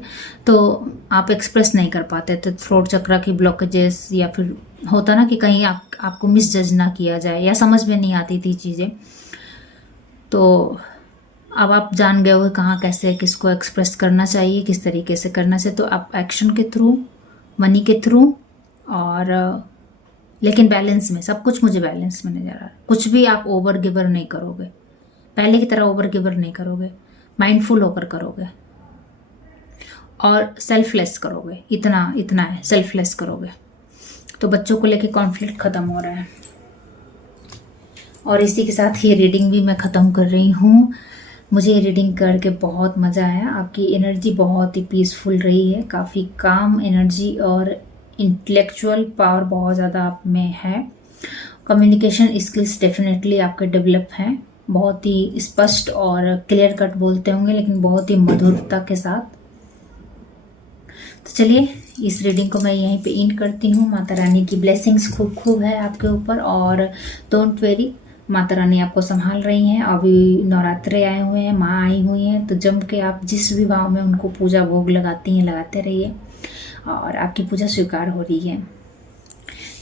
तो आप एक्सप्रेस नहीं कर पाते थे, थ्रोट चक्रा की ब्लॉकेजेस, या फिर होता ना कि कहीं आपको मिसजज ना किया जाए, या समझ में नहीं आती थी चीज़ें। तो अब आप जान गए हो कहाँ कैसे किसको एक्सप्रेस करना चाहिए, किस तरीके से करना चाहिए। तो आप एक्शन के थ्रू मनी के थ्रू, और लेकिन बैलेंस में, सब कुछ मुझे बैलेंस में नज़र आ रहा है। कुछ भी आप ओवर गिवर नहीं करोगे, पहले की तरह ओवर गिवर नहीं करोगे, माइंडफुल होकर करोगे और सेल्फलेस करोगे। इतना है, सेल्फलेस करोगे तो बच्चों को लेके कॉन्फ्लिक्ट ख़त्म हो रहा है। और इसी के साथ ये रीडिंग भी मैं ख़त्म कर रही हूँ। मुझे ये रीडिंग करके बहुत मज़ा आया। आपकी एनर्जी बहुत ही पीसफुल रही है, काफ़ी काम एनर्जी और इंटेलेक्चुअल पावर बहुत ज़्यादा आप में है। कम्युनिकेशन स्किल्स डेफिनेटली आपके डेवलप हैं, बहुत ही स्पष्ट और क्लियर कट बोलते होंगे, लेकिन बहुत ही मधुरता के साथ। तो चलिए इस रीडिंग को मैं यहीं पे एंड करती हूँ। माता रानी की ब्लेसिंग्स खूब खूब है आपके ऊपर, और डोंट वेरी, माता रानी आपको संभाल रही हैं। अभी नवरात्रे आए हुए हैं, माँ आई हुई हैं, तो जम के आप जिस भी भाव में उनको पूजा भोग लगाती हैं लगाते रहिए, और आपकी पूजा स्वीकार हो रही है।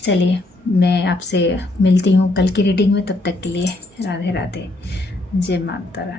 चलिए मैं आपसे मिलती हूँ कल की रीडिंग में, तब तक के लिए राधे राधे, जय माता रानी।